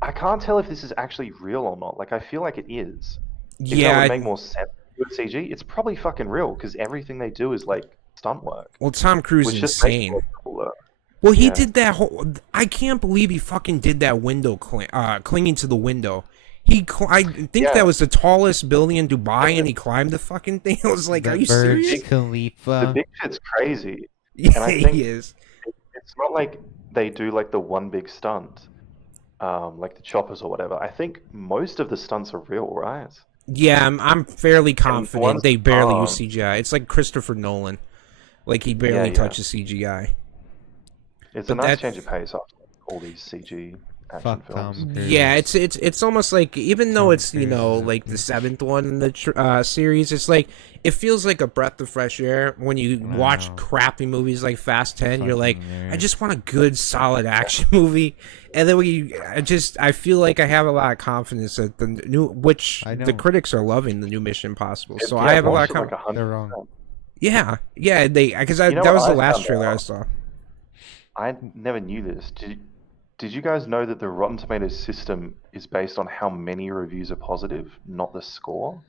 I can't tell if this is actually real or not. Like, I feel like it is. Even though it Yeah, would make more sense with CG, it's probably fucking real because everything they do is like stunt work, well, Tom Cruise which is just makes it insane. more cooler. Well, he Yeah. did that whole. I can't believe he fucking did that window clinging to the window. I think Yeah. that was the tallest building in Dubai, and he climbed the fucking thing. I was like, The "Are you Burj serious?" The Khalifa. big shit's crazy. Yeah, And I think he is. it's not like they do like the one big stunt, like the choppers or whatever. I think most of the stunts are real, right? Yeah, I'm fairly confident ones they barely use aren't- CGI. It's like Christopher Nolan, like he barely Yeah. touches CGI. It's But a nice that's- change of pace after all these CG action Fuck films. Tom Cruise. Yeah, it's almost like, even though Tom it's, you Cruise know, is a like the bitch. 7th one in the series, it's like it feels like a breath of fresh air when you watch Wow. crappy movies like Fast 10. You're like, Fucking I hilarious. just want a good solid action movie, and then I feel like I have a lot of confidence that I the know. critics are loving the new Mission Impossible. So Yeah, I have a lot watched of it like confidence. They're wrong. 100%. Yeah, because You know that what was the I last found trailer I out? saw. I never knew this. Did you guys know that the Rotten Tomatoes system is based on how many reviews are positive, not the score?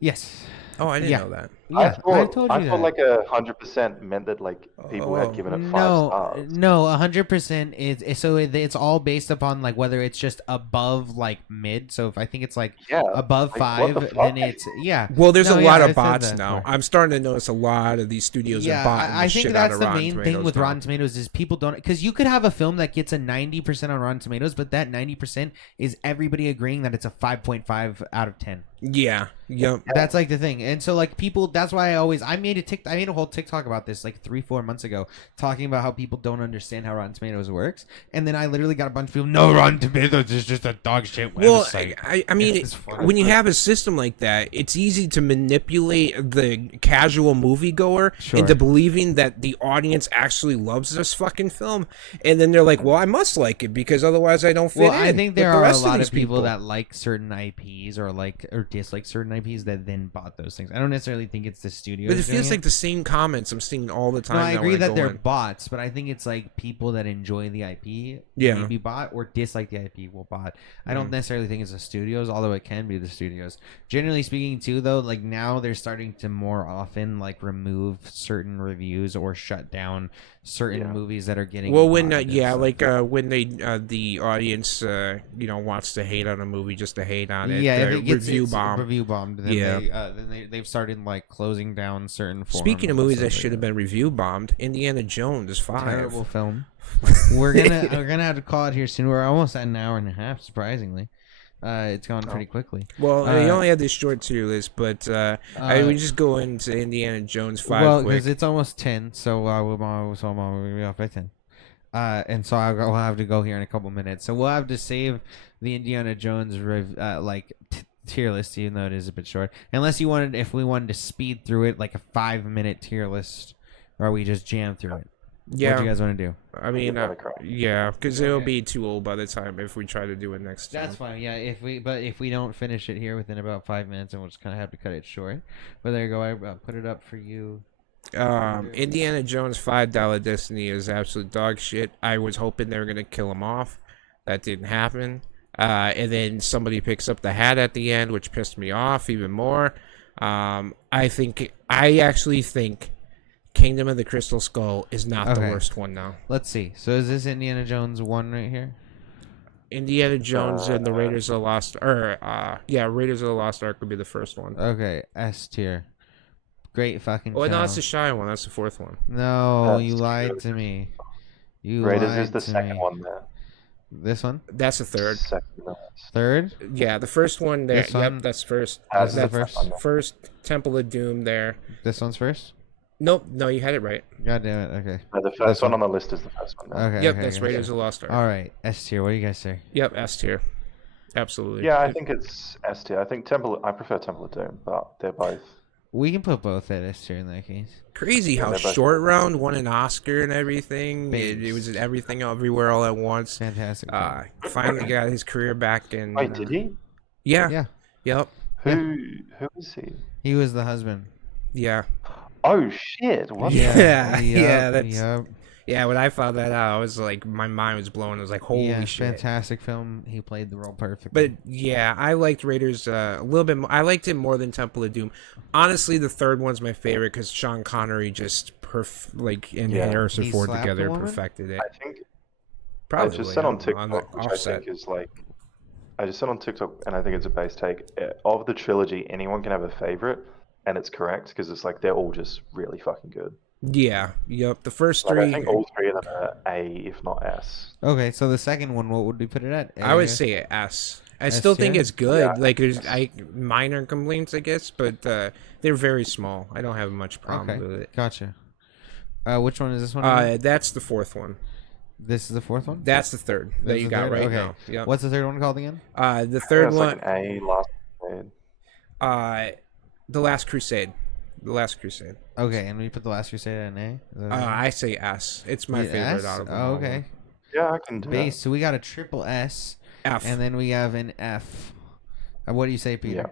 Yes. Oh, I didn't Yeah. know that. Yeah, I thought told you that. like 100% meant that like people Oh. had given it 5 No, stars. no, 100% is so it's all based upon like whether it's just above like mid. So if I think it's like Yeah, above like, what the 5, then fuck? it's yeah. Well, there's No, a yeah, lot I of said bots that now. before. I'm starting to notice a lot of these studios are Yeah, botting I the think shit that's out of the Rotten main Tomatoes thing with now. Rotten Tomatoes is people don't, because you could have a film that gets a 90% on Rotten Tomatoes, but that 90% is everybody agreeing that it's a 5.5 out of 10. Yeah, yep. That's like the thing, and so like people. That's why I made a whole TikTok about this like 3-4 months ago, talking about how people don't understand how Rotten Tomatoes works, and then I literally got a bunch of people. No, Rotten Tomatoes is just a dog shit Well, website. I mean, It's funny. when you have a system like that, it's easy to manipulate the casual moviegoer Sure. into believing that the audience actually loves this fucking film, and then they're like, "Well, I must like it because otherwise I don't fit Well, in." I think with there the are a rest of lot these of people that like certain IPs or dislike certain IPs that then bought those things. I don't necessarily think it's the studio. But it feels like the same comments I'm seeing all the time. No, I now agree when that go they're in. bots, but I think it's like people that enjoy the IP Yeah. maybe bot or dislike the IP will bot. I don't necessarily think it's the studios, although it can be the studios. Generally speaking, too, though, like now they're starting to more often like remove certain reviews or shut down certain Yeah. movies that are getting. Well, when botted and yeah, stuff. like when they the audience wants to hate on a movie just to hate on it, yeah, if it gets review it's bomb. review bombed, then Yeah. they've started like closing down certain. Speaking of forums and movies that stuff like should have been review bombed, Indiana Jones is 5. terrible film. we're gonna have to call it here soon. We're almost at an hour and a half. Surprisingly, it's gone pretty quickly. Well, Uh, you only had this short tier list, but we just go into Indiana Jones 5 Well, quick. because it's almost 10, so we'll be off by 10. And so we'll have to go here in a couple minutes. So we'll have to save the Indiana Jones tier list, even though it is a bit short. Unless if we wanted to speed through it like a 5-minute tier list, or we just jam through it. What do you guys want to do? I mean, Give that a crack. yeah, because it'll Okay. be too old by the time if we try to do it next time. That's fine. Yeah, if we don't finish it here within about 5 minutes, then we'll just kind of have to cut it short. But there you go. I put it up for you. Indiana Jones $5 Destiny is absolute dog shit. I was hoping they were gonna kill him off. That didn't happen. And then somebody picks up the hat at the end, which pissed me off even more. I actually think Kingdom of the Crystal Skull is not the Okay. worst one now. Let's see. So is this Indiana Jones 1 right here? Indiana Jones and the Raiders of the Lost, Raiders of the Lost Ark would be the first one. Okay, S tier. Great fucking. Oh, no, film. that's the shy one. That's the fourth one. No, That's you lied true. to me. You Raiders lied is the to second me. one there. This one? That's the third. Second last. Third? Yeah, the first one there. This one? Yep, that's first. That's the That's first? one there. first Temple of Doom there. This one's first? Nope, no, you had it right. God damn it. Okay. No, the first one on the list is the first one there. Okay. Yep, okay, that's okay. Raiders of the Lost Ark. All right. S tier. What do you guys say? Yep, S tier. Absolutely. Yeah, I think it's S tier. I think I prefer Temple of Doom, but they're both We can put both at S tier in that case. Crazy Yeah, how they're both Short Round won an Oscar and everything. It was Babes. everything everywhere all at once. Fantastic. Finally got his career back and Wait, did he? yeah. Yeah, Yep. Who is he? he was the husband. Yeah. Oh shit! What? Yeah. the- Yeah, that's Yep. yeah, when I found that out, I was like my mind was blown. I was like, holy Yeah, shit. fantastic film. He played the role perfectly. But yeah, I liked Raiders a little bit more. I liked it more than Temple of Doom. Honestly, the third one's my favorite because Sean Connery just and Yeah. Harrison He Ford slapped together the woman? perfected it. I think Probably I just said on the TikTok, which I offset. think is like, I just said on TikTok, and I think it's a base take. Of the trilogy, anyone can have a favorite, and it's correct because it's like they're all just really fucking good. Yeah, yep. The first Like, three, I think all three of them are A, if not S. Okay, so the second one, what would we put it at? I would A? say S. I S still think tier? it's good. Yeah. Like there's minor complaints, I guess, but they're very small. I don't have much problem Okay, with it. gotcha. Which one is this one? again? That's the fourth one. This is the fourth one. That's the third that That's you the got third? right Okay. now. Yep. What's the third one called again? The third It's one, like an A, Last Crusade. The Last Crusade. The Last Crusade. Okay, and we put the Last Crusade at an A. Is that what I say S. It's my you- favorite S? out of them. Oh, all. okay. Yeah, I can do Base. So we got a triple S, F. and then we have an F. What do you say, Peter? Yeah.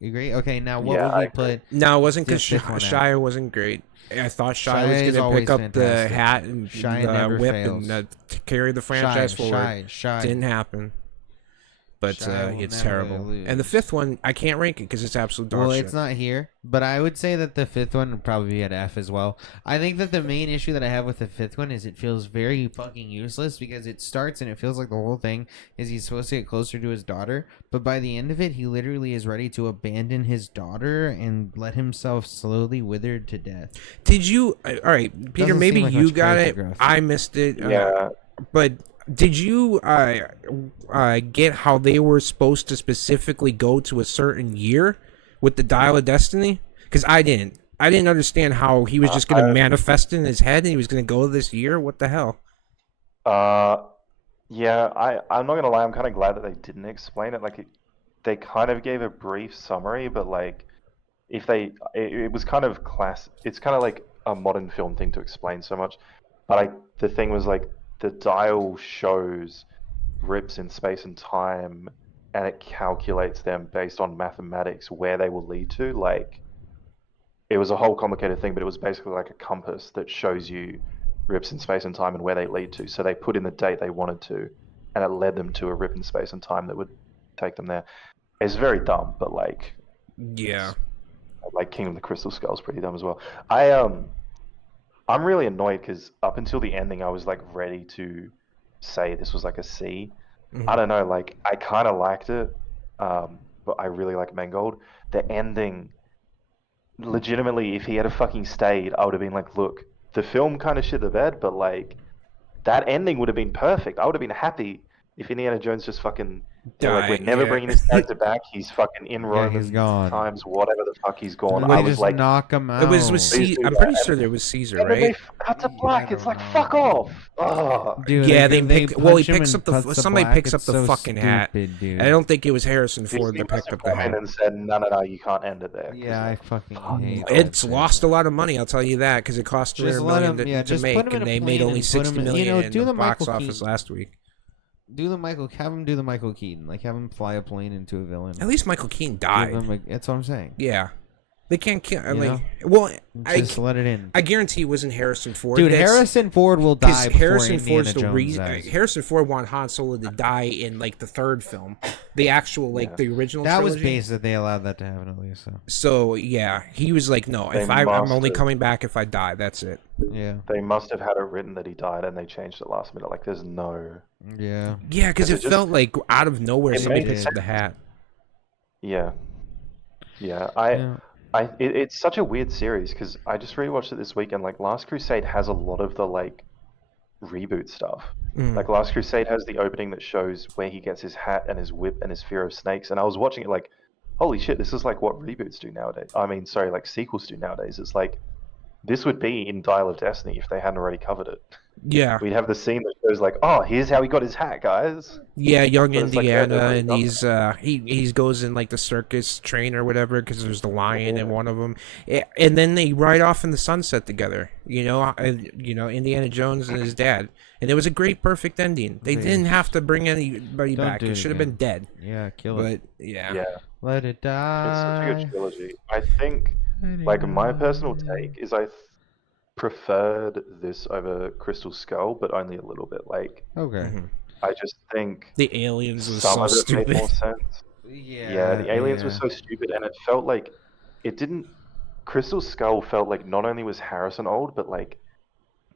You agree? Okay, now what Yeah, would I we agree. put? No, it wasn't because Just fifth one out. Shire wasn't great. I thought Shire Shia was is going to always pick up the fantastic. hat and Shia the never whip fails. and carry the franchise forward. Shy. Didn't happen. But Shia will it's never terrible. lose. And the fifth one, I can't rank it because it's absolute dog Well, shit. it's not here, but I would say that the fifth one would probably be at F as well. I think that the main issue that I have with the fifth one is it feels very fucking useless because it starts and it feels like the whole thing is he's supposed to get closer to his daughter, but by the end of it, he literally is ready to abandon his daughter and let himself slowly wither to death. Did you? All right, Peter. Doesn't Maybe seem like you much got character it. growth. I missed it. Yeah. But did you get how they were supposed to specifically go to a certain year with the Dial of Destiny? Because I didn't. I didn't understand how he was just going to manifest in his head and he was going to go this year. What the hell? Yeah, I'm not gonna lie, I'm kind of glad that they didn't explain it. Like, they kind of gave a brief summary, but like, if it was kind of it's kind of like a modern film thing to explain so much. But the thing was like, the dial shows rips in space and time, and it calculates them based on mathematics where they will lead to. Like, it was a whole complicated thing, but it was basically like a compass that shows you rips in space and time and where they lead to. So they put in the date they wanted to, and it led them to a rip in space and time that would take them there. It's very dumb, but like, Yeah. like Kingdom of the Crystal Skull is pretty dumb as well. I'm really annoyed because up until the ending, I was like ready to say this was like a C. Mhm. I don't know, like I kind of liked it, but I really like Mangold. The ending, legitimately, if he had fucking stayed, I would have been like, look, the film kind of shit the bed, but like that ending would have been perfect. I would have been happy if Indiana Jones just fucking like, we're Died, never yeah. bringing this character back. He's fucking in Roman he's gone. times, whatever the fuck he's gone. Would I he was just like, knock him out? It was Please do I'm pretty that. sure there was Caesar, and then they right? cut to I black. don't It's like, know. fuck off. Oh. Dude, Yeah, they pick. Well, he punch him picks and up the. puts Somebody black. picks up It's the so fucking hat. stupid, dude. I don't think it was Harrison Ford Disney that must picked have up the come in hat. and said, no, you can't end it there. 'cause, Yeah, I like, fucking fuck. hate It's that lost shit. a lot of money, I'll tell you that, because it cost Just $300 let million him- yeah, to just make, put him in and a they made plane only and put 60 him in- million you know, in do the the box Michael office Keaton. last week. Have him do the Michael Keaton, like have him fly a plane into a villain. At least Michael Keaton Give died. him that's what I'm saying. Yeah, they can't kill. You know? Well, Just let it in. I guarantee it wasn't Harrison Ford. Dude, That's- Harrison Ford will Because die before Harrison Indiana Ford's the Jones reason. dies. Harrison Ford wanted Han Solo to die in like the third film, the actual Yeah. the original. That was trilogy. based that they allowed that to happen at least. So So yeah, he was like, no, They if I'm only mastered- coming back if I die. That's it. yeah, They must have had it written that he died, and they changed it last minute. Like, there's no. yeah. Yeah, because it It just- felt like out of nowhere It somebody made picked up the hat. Yeah. Yeah. It's such a weird series because I just rewatched it this weekend. Like, Last Crusade has a lot of the like reboot stuff. Mm. Like, Last Crusade has the opening that shows where he gets his hat and his whip and his fear of snakes. And I was watching it like, holy shit, this is like what reboots do nowadays. I mean, sorry, like sequels do nowadays. It's like this would be in Dial of Destiny if they hadn't already covered it. Yeah, We'd have the scene that shows like, oh, here's how he got his hat, guys. yeah, young But it's like, yeah, Indiana, nobody and does he goes in like the circus train or whatever because there's the lion in Yeah. one of them, and then they ride off in the sunset together. Indiana Jones and his dad, and it was a great, perfect ending. They didn't have to bring anybody Don't back. do It it should have been again. dead. Yeah, kill it. But yeah, Yeah, Let it it's such a die. good trilogy. I think, like, my personal take is I preferred this over Crystal Skull, but only a little bit. Like, Okay. Mhm. I just think The aliens was some so of it made stupid. more sense. Yeah. Yeah, the aliens were yeah. so stupid, and it felt like it didn't. Crystal Skull felt like not only was Harrison old, but like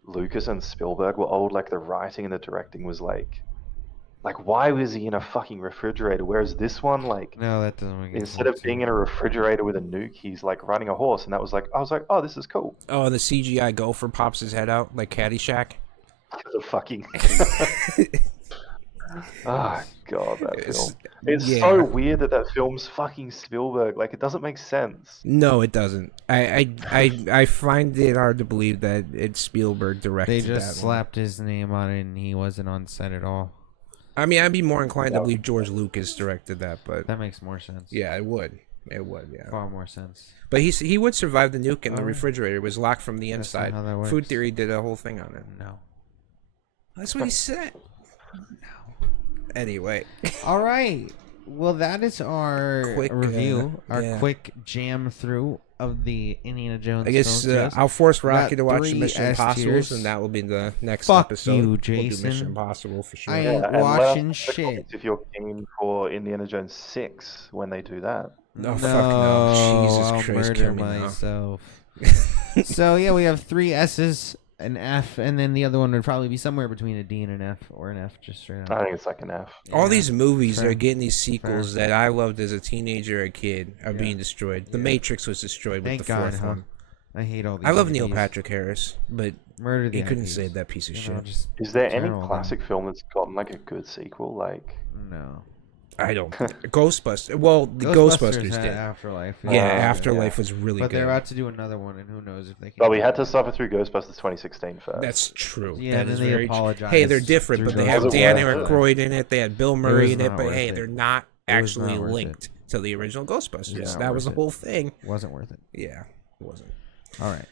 Lucas and Spielberg were old. Like the writing and the directing was like why was he in a fucking refrigerator? Whereas this one, like, No, that doesn't make any instead of sense. being in a refrigerator with a nuke, he's like riding a horse, and that was like, I was like, oh, this is cool. Oh, the CGI gopher pops his head out like Caddyshack. The fucking. Oh god, that film. It's yeah. so weird that film's fucking Spielberg. Like, it doesn't make sense. No, it doesn't. I find it hard to believe that it's Spielberg They directed just that one. slapped his name on it, and he wasn't on set at all. I mean, I'd be more inclined to believe George Lucas directed that, but That makes more sense. yeah, it would. It would, yeah. Far more sense. But he would survive the nuke in the Oh. refrigerator. It was locked from the That's not inside. how that works. Food Theory did a whole thing on it. No. That's what he said. Anyway, All right. Well, that is our Quick, review, our yeah. quick jam through of the Indiana Jones. I guess film series. I'll force Rocky got to watch 3 Mission S Impossible, tiers. and that will be the next Fuck episode. you, We'll do Jason. Mission Impossible for sure. I Yeah, ain't and let us watching know in the shit. comments if you're keen for Indiana Jones 6 when they do that. No, fuck no. Jesus I'll Christ, murder kill me now. myself. So yeah, we have 3 S's, an F, and then the other one would probably be somewhere between a D and an F, or an F just straight I up. think it's like an F. All Yeah. these movies Fair. are getting these sequels Fair. that I loved as a teenager or a kid are Yeah. being destroyed. The Yeah. Matrix was destroyed Thank with the God, fourth huh? one. I hate all these. I love Neil IPs. Patrick Harris, but Murder the he couldn't IPs. save that piece of You know, shit. just Is there any general, classic film that's gotten like a good sequel? Like, no. I don't. Ghostbusters. Well, the Ghostbusters had did. Afterlife. Yeah, yeah. Afterlife was really But good. they're about to do another one, and who knows if they can. but we had to suffer through Ghostbusters 2016 first. That's true. Yeah, that and is then they very. apologized. Hey, they're different, but through they have Was it Dan worth it? Aykroyd in it. They had Bill Murray in it, not but worth hey, it. they're not It was actually not worth linked to the original Ghostbusters. Yeah, That was the worth it. whole thing. Wasn't worth it. Yeah, it wasn't. All right.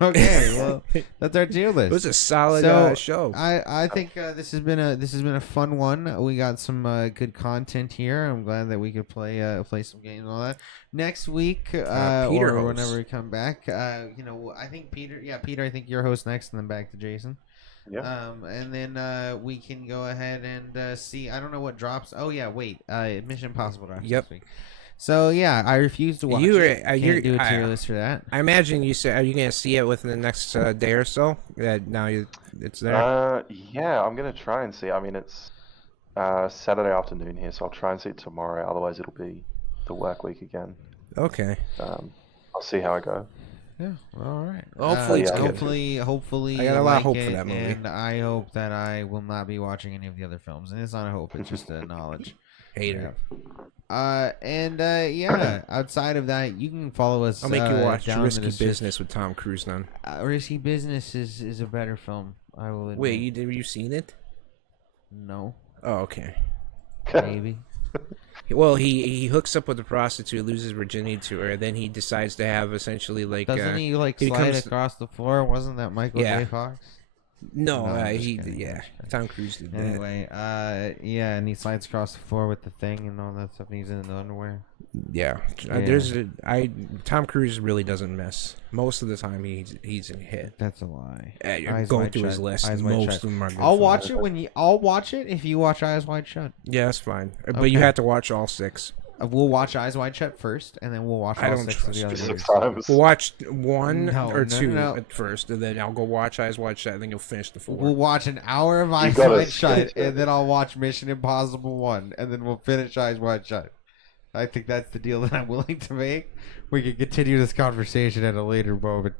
Okay, well, that's our tier list. It was a solid So, show. I think this has been a fun one. We got some good content here. I'm glad that we could play some games and all that. Next week, Peter or hosts. whenever we come back, I think Peter. Yeah, Peter. I think you're host next, and then back to Jason. Yeah. And then we can go ahead and see. I don't know what drops. Oh yeah, wait. Mission Impossible drops Yep. this week. So yeah, I refuse to watch You it. are- Can't do a tier list for that. I imagine you said, are you going to see it within the next day or so? Now it's there. Yeah, I'm gonna try and see. I mean, it's Saturday afternoon here, so I'll try and see it tomorrow. Otherwise, it'll be the work week again. Okay. I'll see how I go. Yeah. All right. Hopefully it's good. Hopefully. I got a you lot of like hope for it, that movie. and I hope that I will not be watching any of the other films. And it's not a hope; it's just a knowledge. Hater. Yeah. Outside of that, you can follow us. I'll make you watch down in the Risky description. Business with Tom Cruise then. Risky Business is a better film. I will admit. Wait, you seen it? No, Oh, okay. maybe. Well, he hooks up with a prostitute, loses virginity to her, then he decides to have essentially like. Doesn't he like he slide becomes- across the floor? Wasn't that Michael Yeah. J. Fox? No, No, I'm just he kidding, yeah. I'm just kidding. Tom Cruise did that. Anyway, yeah, and he slides across the floor with the thing and all that stuff. And he's in the underwear. Yeah, Yeah. Tom Cruise really doesn't miss. Most of the time he's a hit. That's a lie. You're going through his list. Eyes Wide Most Shut. of them are good I'll films. watch it I'll watch it if you watch Eyes Wide Shut. Yeah, that's fine. But Okay. you have to watch all 6. We'll watch Eyes Wide Shut first, and then we'll watch I all don't 6 of trust the you. other 6 movies. times. We'll watch 1 No, or no, 2 no. at first, and then I'll go watch Eyes Wide Shut, and then you'll finish the 4. We'll watch an hour of Eyes gotta Wide Shut, skip it. and then I'll watch Mission Impossible 1, and then we'll finish Eyes Wide Shut. I think that's the deal that I'm willing to make. We can continue this conversation at a later moment.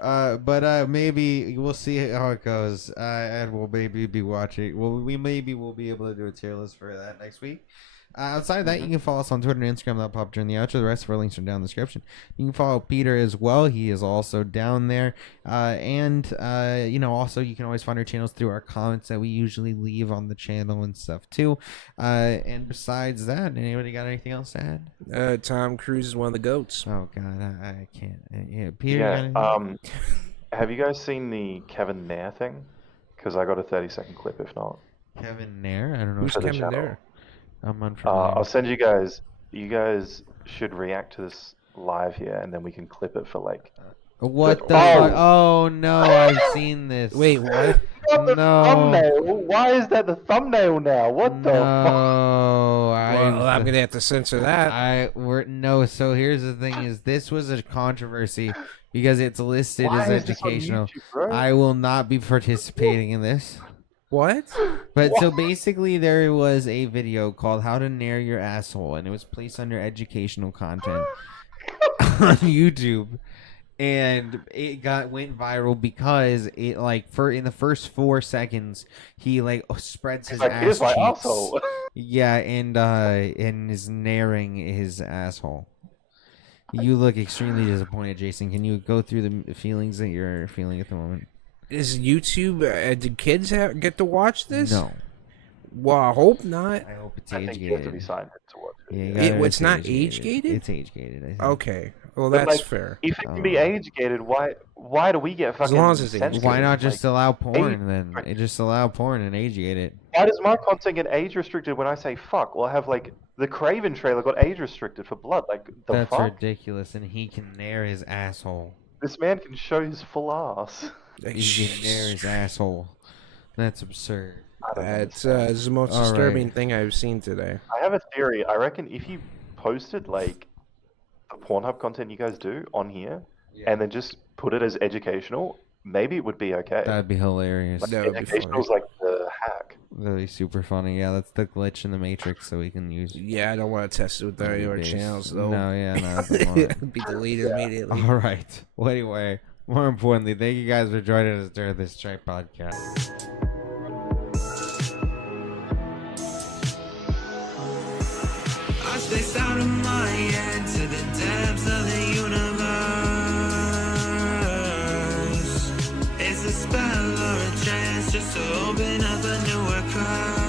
But maybe we'll see how it goes, and we'll maybe be watching. Well, we maybe will be able to do a tier list for that next week. Outside of that, you can follow us on Twitter and Instagram. That'll pop during the outro. The rest of our links are down in the description. You can follow Peter as well. He is also down there. Also you can always find our channels through our comments that we usually leave on the channel and stuff too. And besides that, anybody got anything else to add? Tom Cruise is one of the goats. Oh God, I can't. Yeah, Peter. Yeah. Have you guys seen the Kevin Nair thing? Because I got a 30-second clip. If not, Kevin Nair. I don't know. Who's For the Kevin channel. Nair? I'm unfamiliar. I'll send you guys. You guys should react to this live here, and then we can clip it for like. What the Oh. fuck? Oh no, I've seen this. Wait, what? The No. thumbnail. Why is that the thumbnail now? What the fuck? No, Well, I'm gonna have to censor that. So here's the thing: is this was a controversy because it's listed Why as is this on educational. YouTube, bro? I will not be participating in this. What? But so basically, there was a video called "How to Nair Your Asshole," and it was placed under educational content on YouTube. And it went viral because it in the first 4 seconds he spreads his He's like, ass here's my cheeks. asshole. Yeah, and is naring his asshole. You look extremely disappointed, Jason. Can you go through the feelings that you're feeling at the moment? Is YouTube? Did kids get to watch this? No, Well, I hope not. I hope it's I age think you have to be gated. signed in to watch it. Yeah, you Yeah. gotta- It's not age gated? It's age gated. I think. Okay. Well, But, that's like, fair. If it can be age gated, why do we get fucking long as it's age censored? Why not just Like, allow porn age- then? It just allow porn and age gate it. why does my content get age restricted when I say fuck? Well, I have like the Craven trailer got age restricted for blood. Like the That's fuck? ridiculous, and he can nair his asshole. This man can show his full ass. He can nair his asshole. That's absurd. I don't That's understand. the most All right. disturbing thing I've seen today. I have a theory. I reckon if you posted like the Pornhub content you guys do on here, and then just put it as educational, maybe it would be okay. That'd be hilarious. Like, That would be educational is like the hack. That'd be super funny. Yeah, that's the glitch in the Matrix, so we can use. Yeah, I don't want to test it with your base. channels though. No, yeah, no. I don't want it. It'd be deleted immediately. All right. Well, anyway, more importantly, thank you guys for joining us during this Tripodcast. I spaced out of my head to the depths of the universe. It's a spell or a chance just to open up a newer cry.